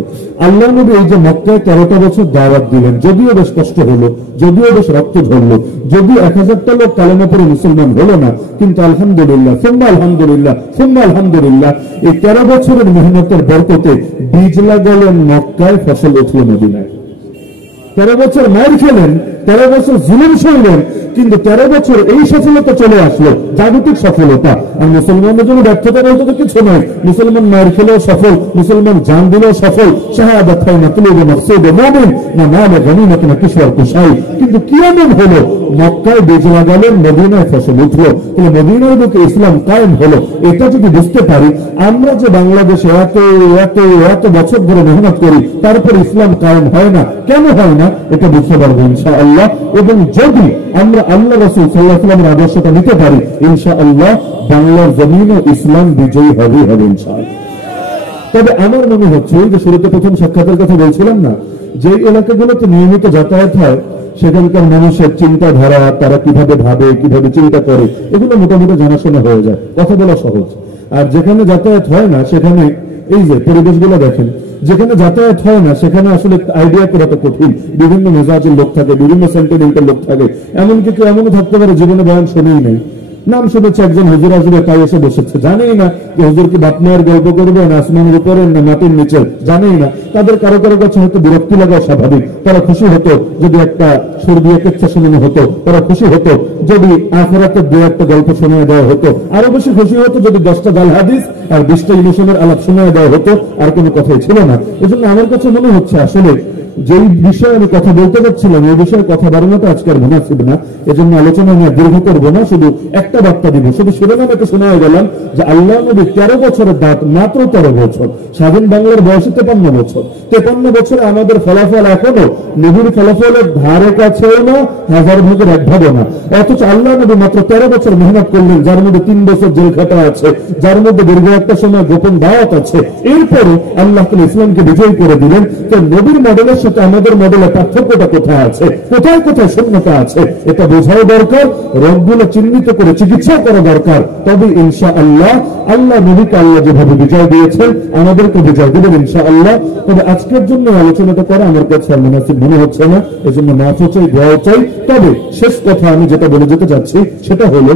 আল্লাহ নবী এই যে মক্কায় 13টা বছর দাওয়াত দিলেন, যদিও বেশ কষ্ট হলো, যদিও বেশ রক্ত ঝরলো, যদিও 1000টা লোক কালেমা পড়ে মুসলমান হলো না, কিন্তু আলহামদুলিল্লাহ সুম্মা আলহামদুলিল্লাহ সুম্মা আলহামদুলিল্লাহ এই 13 বছরের মেহনতের বরকতে বীজ লাগালেন মক্কায়, ফসল উঠল মদিনায়। 13 বছর মার খেলেন, 13 বছর জুলুম সইলেন, কিন্তু 13 বছর এই সফলতা চলে আসলো, জাগতিক সফলতা। আর মুসলমানদের জন্য ব্যর্থতা বলতে তো কিছু নয়, মুসলমান মার খেলেও সফল, মুসলমান জান দিলেও সফল, শাহাদাত হয় না তুলে মকসুদে মুমিন না মালে গনিমত না কিশোর কুশাই। কিন্তু কি এমন হলো, মক্কায় বীজ লাগালেন, মদিনায় ফসল উঠলো, তাহলে মদিনার বুকে ইসলাম কায়েম হলো। এটা যদি বুঝতে পারি, আমরা যে বাংলাদেশে এত এত এত বছর ধরে মেহনত করি, তারপর ইসলাম কায়েম হয় না, কেন হয় না এটা বুঝতে পারবো ইনশাআল্লাহ। এবং যদি আমরা আল্লাহ রাসূল সাল্লাল্লাহু আলাইহি ওয়াসাল্লামের আদর্শটা নিতে পারি, ইনশাআল্লাহ বাংলার জমিনে ইসলাম বিজয়ী হবে ইনশাআল্লাহ। তবে আমার মনে হচ্ছে, ওই যে শুরুতে প্রথম সাক্ষাতের কথা বলছিলাম না, যে এলাকাগুলোতে নিয়মিত যাতায়াত হয়, সেখানকার মানুষের চিন্তাধারা, তারা কিভাবে ভাবে, কিভাবে চিন্তা করে, এগুলো মোটামুটি জানাশোনা হয়ে যায়, কথা বলা সহজ। আর যেখানে যাতায়াত হয় না, সেখানে এই যে পরিবেশগুলো দেখেন, যেখানে যাতায়াত হয় না সেখানে আসলে আইডিয়া করা তো কঠিন। বিভিন্ন মেজাজের লোক থাকে, বিভিন্ন সেন্টিমেন্টের লোক থাকে, এমনকি কেউ এমনও থাকতে পারে জীবনে বয়ান শুনেই নেই, নাম শুনেছে একজন হুজুর আসবে, তাই এসে বসেছে, জানেই না যে হুজুর কি বাপ মায়ের গল্প করবে না আসমানের উপরে না মাটির নিচে, জানেই না। তাদের কারো কারো কাছে হয়তো বিরক্তি লাগা স্বাভাবিক, তারা খুশি হতো যদি একটা সুর দিয়ে কেচ্ছা শোনানো হতো, তারা খুশি হতো যদি আখিরাতের দু একটা গল্প শোনা দেওয়া হতো, আরো বেশি খুশি হতো যদি 10টা গাল হাদিস আর 20টা ইমোশনের আলাপ শোনা দেওয়া হতো, আর কোনো কথাই ছিল না। এজন্য আমার কাছে মনে হচ্ছে আসলে যেই বিষয়ে আমি কথা বলতে যাচ্ছিলাম, এই বিষয়ে কথা বাড়ানোটা আজকে আর মুনাসিব না। এজন্য আলোচনা আমি দীর্ঘ করবো না, শুধু একটা বার্তা দিব। শুধু শিরোনাম একটা শোনা গেলাম যে আল্লাহ নবী 13 বছরের দাঁত, মাত্র 13 বছর, স্বাধীন বাংলার বয়সে 53 বছর। 53 বছরে আমাদের ফলাফল এখনো নবীর ফলাফলের ধারে কাছেও না, 1000 ভাগের 1 ভাগও না। অথচ আল্লাহ নবী মাত্র 13 বছর মেহনত করলেন, যার মধ্যে 3 বছর জেল খাটা আছে, যার মধ্যে দীর্ঘ একটা সময় গোপন দাওয়াত আছে। এরপরে আল্লাহ ইসলামকে বিজয়ী করে দিলেন। তো নবীর মডেলের সাথে আমাদের মডেলের পার্থক্যটা কোথায় আছে, কোথায় কোথায় শূন্যতা আছে, এটা বোঝাও দরকার, রোগগুলো চিহ্নিত করে চিকিৎসা করা দরকার। তবে ইনশাআল্লাহ আল্লাহ নবীকে আল্লাহ যেভাবে বিজয় দিয়েছেন, আমাদেরকে বিজয় দেবেন ইনশাআল্লাহ। তবে আজকের জন্য আলোচনাটা করা আমার কাছে মুনাসিব মনে হচ্ছে না, এজন্য মাফও চাই, দোয়াও চাই। তবে শেষ কথা আমি যেটা বলে যেতে চাচ্ছি সেটা হলো,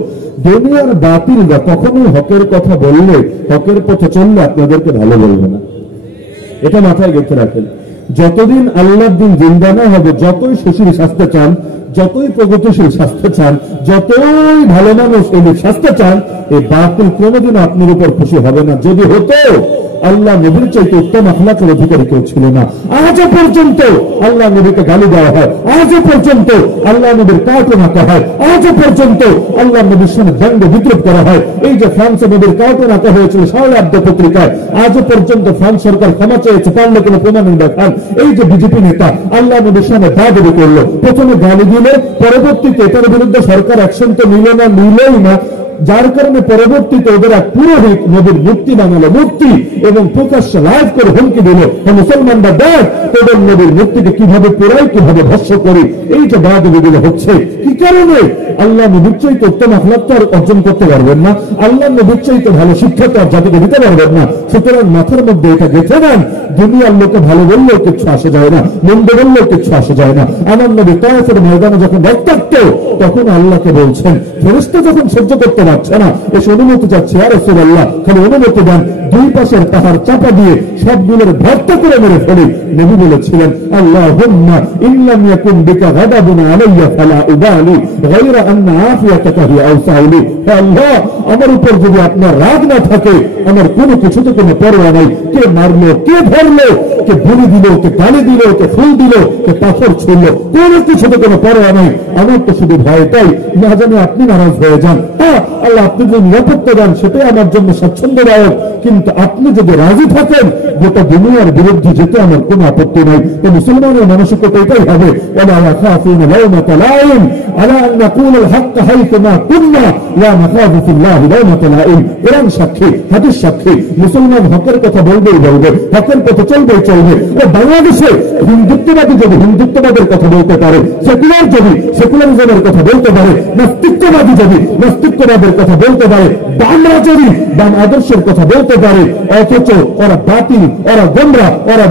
দুনিয়ার বাতিলরা কখনোই হকের কথা বললে, হকের পথে চললে আপনাদেরকে ভালো বলবে না, এটা মাথায় গেঁথে রাখেন। যতদিন আল্লাহর দিন জিন্দা না হবে, যতই সুশীল স্বাস্থ্য চান, যতই প্রগতিশীল স্বাস্থ্য চান, যতই ভালো মানুষ এদের স্বাস্থ্য চান, এই বাতিল কোনোদিন আপনার উপর খুশি হবে না। যদি হতো, আল্লাহ নবীর চাইতে উত্তম আখলাকের অধিকারী কেউ ছিল না। আজও পর্যন্ত আল্লাহ নবীকে গালি দেওয়া হয়, আজও পর্যন্ত আল্লাহ নবীর কার্টুন আঁকা হয়, আজও পর্যন্ত আল্লাহ নবীর সঙ্গে দ্বন্দ্ব বিদ্রোহ করা হয়। এই যে ফ্রান্সে নবীর কার্টুন আঁকা হয়েছিল শার্লি আব্দো পত্রিকায়, আজও পর্যন্ত ফ্রান্স সরকার ক্ষমা চেয়েছে, পারলে কোনো প্রমাণ দেখান। এই যে বিজেপি নেতা আল্লাহ নবীর সামনে দাবি করলো, প্রথমে গালি দিল, পরবর্তীতে এটার বিরুদ্ধে সরকার অ্যাকশন তো নিল না, নিলই না, যার কারণে পরবর্তীতে ওদের এক পুরোহিত নবীর মূর্তি বানালো, মূর্তি, এবং প্রকাশ্যে লাইভ করে হুমকি দিল, মুসলমানরা দেখ তোদের নবীর মূর্তিকে কিভাবে পোড়াই, কিভাবে ভস্য করি। এই যে বাদবিগুলো হচ্ছে কি কারণে? আল্লাহ নবীর চাইতে উত্তম আখলাক তো আর অর্জন করতে পারবেন না, আল্লাহ নবীর চাইতে ভালো শিক্ষা তো আর জাতিকে দিতে পারবেন না। সুতরাং মাথার মধ্যে এটা গেঁথে নেন, দুনিয়ার লোকে ভালো বললেও কিছু আসে যায় না, মন্দ বললেও কিছু আসে যায় না। আমার নবী তায়েফের ময়দানে যখন রক্তাক্ত, তখন আল্লাহকে বলছেন, ফেরেশতা যখন সহ্য করতে পারছে না, এসে অনুমতি চাচ্ছে, ইয়া রাসূলুল্লাহ খালি অনুমতি দেন, 2 পাশের পাহাড় চাপা দিয়ে সবগুলোর ভর্তা করে মেরে ফেলি। নবী বলেছিলেন, আল্লাহুম্মা ইল্লাম ইয়াকুন বিকা গাদাবুন আলাইয়া ফালা উবালি গায়রা আন্না আফিয়াতাকা হি আওসাউলি। হে আল্লাহ, আমার উপর যদি আপনার রাগ না থাকে, আমার কোনো কিছুতে কোনো পরোয়া নাই, কে মারলো, কে ধরলো, কে বলি দিল, কে গালি দিল, কে ফুল দিল, কে পাথর ছুঁড়ল, কোনো কিছুতে কোনো পরোয়া নাই। আমার তো শুধু ভয়টাই না জানি আপনি নারাজ হয়ে যান। হ্যাঁ আল্লাহ, আপনি যদি নিরাপত্তা দেন সেটাই আমার জন্য স্বাচ্ছন্দ্যদায়ক, কিন্তু আপনি যদি রাজি থাকেন, গোটা দুনিয়ার বিরুদ্ধে যেতে আমার কোনো আপত্তি নাই। তো মুসলমানের মানসিকতা এটাই হবে, ওয়ালা ইয়াখাফুনা লাওমাতা লাইম আলা আন নাকুল আল হক হাইতুমা কুননা লা নাখাফু ফিল্লাহি লাওমাতা লাইম। কোরআন সাক্ষী, হাদিস সাক্ষী, মুসলমান হকের কথা বলবেই বলবে, হকের পথে চলবেই চলবে। ও বাংলাদেশে হিন্দুত্ববাদী যদি হিন্দুত্ববাদের কথা বলতে পারে, সেকুলার যদি সেকুলারিজমের কথা বলতে পারে, নাস্তিকবাদী যদি নাস্তিকবাদের কথা বলতে পারে, আমরা যদি বাম আদর্শের কথা বলতে পারি, অথচ ওরা বাতিল, ওরা গোমরা, ওরা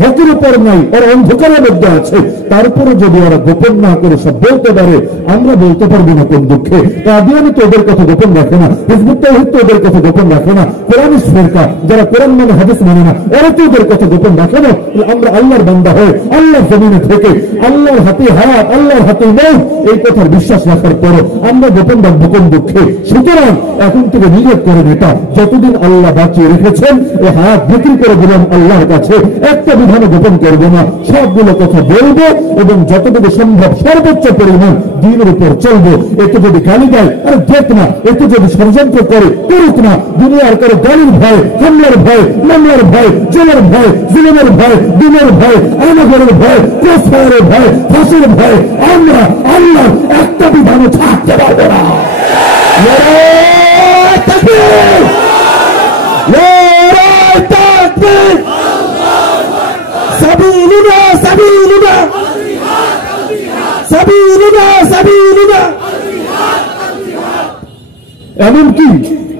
হকের উপর নাই, ওরা অন্ধকারের মধ্যে আছে, তারপরে যদি ওরা গোপন না করে সব বলতে পারে, আমরা বলতে পারবো না কোন দুঃখে? কাদিয়ানি তো ওদের কথা গোপন রাখে না, হিজবুত তাওহীদ তো ওদের কথা গোপন রাখে না, কোরআনিস্ট ফিরকা যারা কোরআন মানে হাদিস মানে না, ওরা তো ওদের কথা গোপন রাখে না। আমরা আল্লাহর বান্দা হয়ে আল্লাহর জমিনে থেকে আল্লাহর হাতে হায়াত, আল্লাহর হাতে মউত, এই কথার বিশ্বাস রাখার পরও আমরা গোপন রাখবো কোন দুঃখে? সুতরাং এখন থেকে নিয়ত করেন, এটা যতদিন আল্লাহ বাঁচিয়ে রেখেছেন এই হায়াত বিক্রি করে দিলাম আল্লাহর কাছে, একটা বিধানে গোপন করবো না, সবগুলো কথা বলবো এবং যতটুকু সম্ভব সর্বোচ্চ পরিমাণ দিনের উপর চলবো। এতে যদি গালি দেয়, আরে দেখ না, এতে যদি ষড়যন্ত্র করে করুক না, দুনিয়ার কারো গালির ভয়, হামলার ভয়, মামলার ভয়, জেলের ভয়, জুলুমের ভয়, দিনের ভয়, আইনগরের ভয়, ক্রসফায়ারের ভয়, ফাঁসির ভয়, আমরা আল্লাহর একটা বিধানে থাকতে পারবো না। নারায়ে তাকবীর, নারায়ে তাকবীর, সাবিলুনা সাবিলুনা সাবিলুনা সাবিলুনা। এমনকি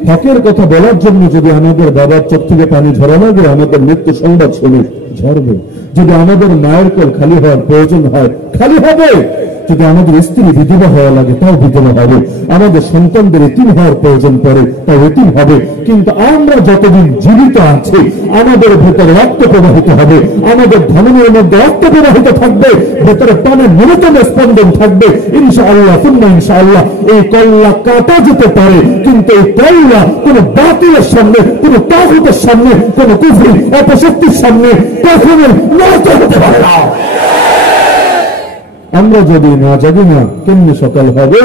হকের কথা বলার জন্য যদি আমাদের বাবার চোখ থেকে পানি ঝরা লাগে, আমাদের মৃত্যু সংবাদ শুনে ঝরবে। যদি আমাদের মায়ের কোল খালি হওয়ার প্রয়োজন হয়, খালি হবে। যদি আমাদের স্ত্রী বিধবা হওয়া লাগে, তাও বিধবা হবে। আমাদের সন্তানদের এতিম হওয়ার প্রয়োজন পড়ে, তাও এতিম হবে। কিন্তু আমরা যতদিন জীবিত আছি, আমাদের ভেতরে রক্ত প্রবাহিত হবে, আমাদের ধমনের মধ্যে রক্ত প্রবাহিত থাকবে, ভেতরে প্রাণের ন্যূনতম স্পন্দন থাকবে। ইনশাআল্লাহ সুন্নাহ ইনশাআল্লাহ এই কল্লা কাটা যেতে পারে, কিন্তু এই কল্লা কোন বাতিলের সামনে, কোন তাগুতের সামনে, কোন কুফরি অপশক্তির সামনে কখনো নত হতে পারে না। আমরা যদি না জাগি না, কেমনি সকাল হবে?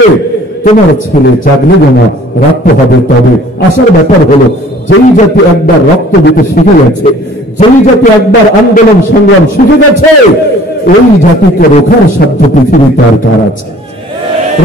তোমার ছেলে জাগলে না, রাত হবে। তবে আসার ব্যাপার হলো, যেই জাতি একবার রক্ত দিতে শিখে গেছে, যেই জাতি একবার আন্দোলন সংগ্রাম শিখে গেছে, এই জাতিকে রোখার সাধ্য পৃথিবীতে আর কার আছে?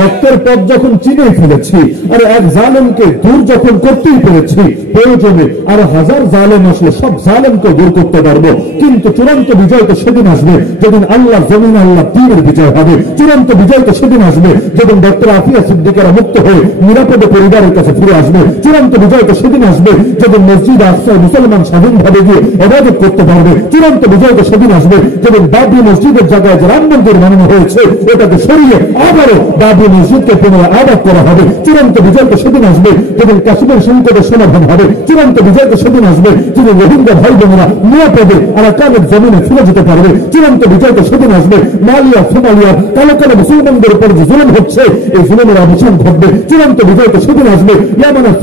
রক্তের পথ যখন চিনে ফেলেছি, আর এক জালেমকে দূর যখন করতেই পেরেছি, প্রয়োজনে আর হাজার জালেম আসলে সব জালেমকে দূর করতে পারবো। কিন্তু চূড়ান্ত বিজয় তো সেদিন আসবে যেদিন আল্লাহ জমিন, আল্লাহ দ্বীনের বিজয় হবে। চূড়ান্ত বিজয় তো সেদিন আসবে যেদিন ডক্টর আফিয়া সিদ্দিকেরা মুক্ত হয়ে নিরাপদে পরিবারের কাছে ফিরে আসবে। চূড়ান্ত বিজয় তো সেদিন আসবে যেদিন মসজিদ আকসায় মুসলমান স্বাধীনভাবে গিয়ে ইবাদত করতে পারবে। চূড়ান্ত বিজয় তো সেদিন আসবে যেদিন বাবরি মসজিদের জায়গায় যে রাম মন্দির বানানো হয়েছে, এটাকে সরিয়ে আবারও বাবরি মসজিদকে পুনরায় আবাদ করা হবে। চূড়ান্ত বিজয় তো সেদিন আসবে যেদিন কাশ্মীর সংকটের সমাধান হবে। চূড়ান্ত বিজয় তো সেদিন আসবে যেদিন রোহিঙ্গা ভাই বোনেরা নিরাপদে আরাকানের জমিনে ফিরে যেতে পারবে। চূড়ান্ত বিজয় তো সেদিন আসবে মালিয়া, সোমালিয়ার কালো কালো মুসলমানদের উপর যে জুলুম হচ্ছে, এই জুলুমের অবসান ঘটবে। চূড়ান্ত বিজয় তো সেদিন আসবে ইয়ামানের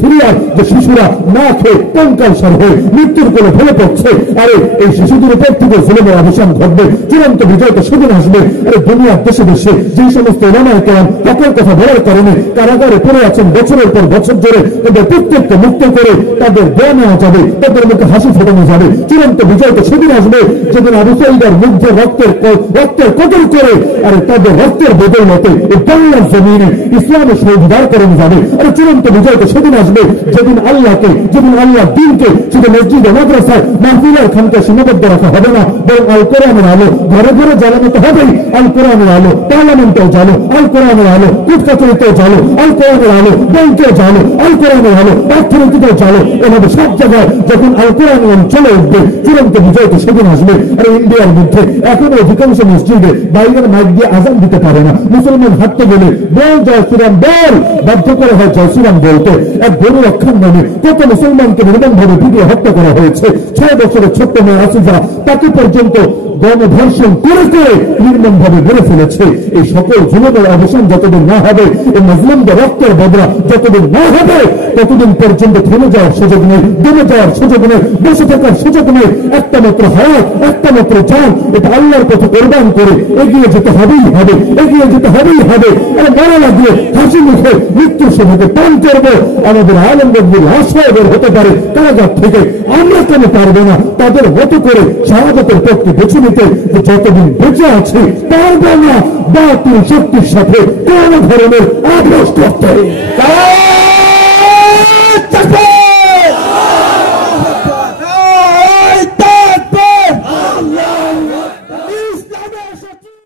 সিরিয়ার যে শিশুরা না খেয়ে কঙ্কালসার হয়ে মৃত্যুর কোলে ফেলে পড়ছে, আরে এই শিশুদের উপর থেকে জুলুমের অবসান ঘটবে। চূড়ান্ত বিজয় তো সেদিন আসবে, আরে দুনিয়ার দেশে দেশে যে সমস্ত ওলামায়ে কেরাম হকের কথা বলার কারণে কারাগারে পড়ে আছেন বছরের পর বছর ধরে, তাদের প্রত্যেককে মুক্ত করে তাদের দেয়া নেওয়া যাবে, তাদের মুখে হাসি ফোটানো যাবে। চূড়ান্ত বিজয় তো সেদিন আসবে যেদিন আবু সাঈদের মুগ্ধ রক্তের কদর করে, আরে তাদের রক্তের বদৌলতে এই বাংলার জমিনে ইসলামের শহীদার করানো যাবে। আরে চূড়ান্ত বিজয় তো সেদিন আসবে যেদিন আল্লাহকে, যেদিন আল্লাহ দিনকে শুধু মসজিদে মাদ্রাসায় মাহফিলের খানকে সীমাবদ্ধ রাখা হবে না, বরং আল কোরআনের আলো ঘরে ঘরে জ্বালানো তো হবেই। আল কোরআনের আলো পার্লামেন্টেও জ্বালো, আল কোরআনের আলো কোর্ট কাছারিতেও জ্বালো, আল কোরআনের আলো ব্যাংকেও জ্বালো, আল কোরআনের আলো অর্থনীতিতেও জ্বালো। এভাবে সব জায়গায় যখন আল কোরআনের আলো চলে উঠবে, চূড়ান্ত বিজয় তো সেদিন আসবে। আর ইন্ডিয়ার মধ্যে এখনো অধিকাংশ মসজিদে বাইরের মাইক দিয়ে আজান দিতে পারে না। মুসলমান হাঁটতে গেলে বল জয় শ্রীরাম বল, বাধ্য করা হয় জয় শ্রীরাম বলতে। এক গরু রক্ষার নামে কত মুসলমানকে নির্মমভাবে পিটিয়ে হত্যা করা হয়েছে। 6 বছরের ছোট্ট মেয়ে আসিফা, তাকে পর্যন্ত গণধর্ষণ করে করে নির্মমভাবে মেরে ফেলেছে। এই সকল জুলুমের অবসান যতদিন না হবে, এই মুসলিমদের রক্তের বদলা যতদিন না হবে, ততদিন পর্যন্ত থেমে যাওয়ার সুযোগ নেই, দমে যাওয়ার সুযোগ নেই, বসে থাকার সুযোগ নেই। একটা মাত্র হায়াত, একটা মাত্র জান, এটা আল্লাহর পথে কোরবান করে এগিয়ে যেতে হবেই হবে, এগিয়ে যেতে হবেই হবে। আর মারা লাগলে হাসি মুখে মৃত্যুর সময় পান করবো। আমাদের আলমগঞ্জের আশ্রয় বের হতে পারে কারাগার থেকে, আমরা কেন পারবো না তাদের মতো করে শাহাদাতের পথকে বেছে নিতে? যতদিন বেঁচে আছি পারবো না বাতিল শক্তির সাথে কোন ধরনের আপোষ করতে।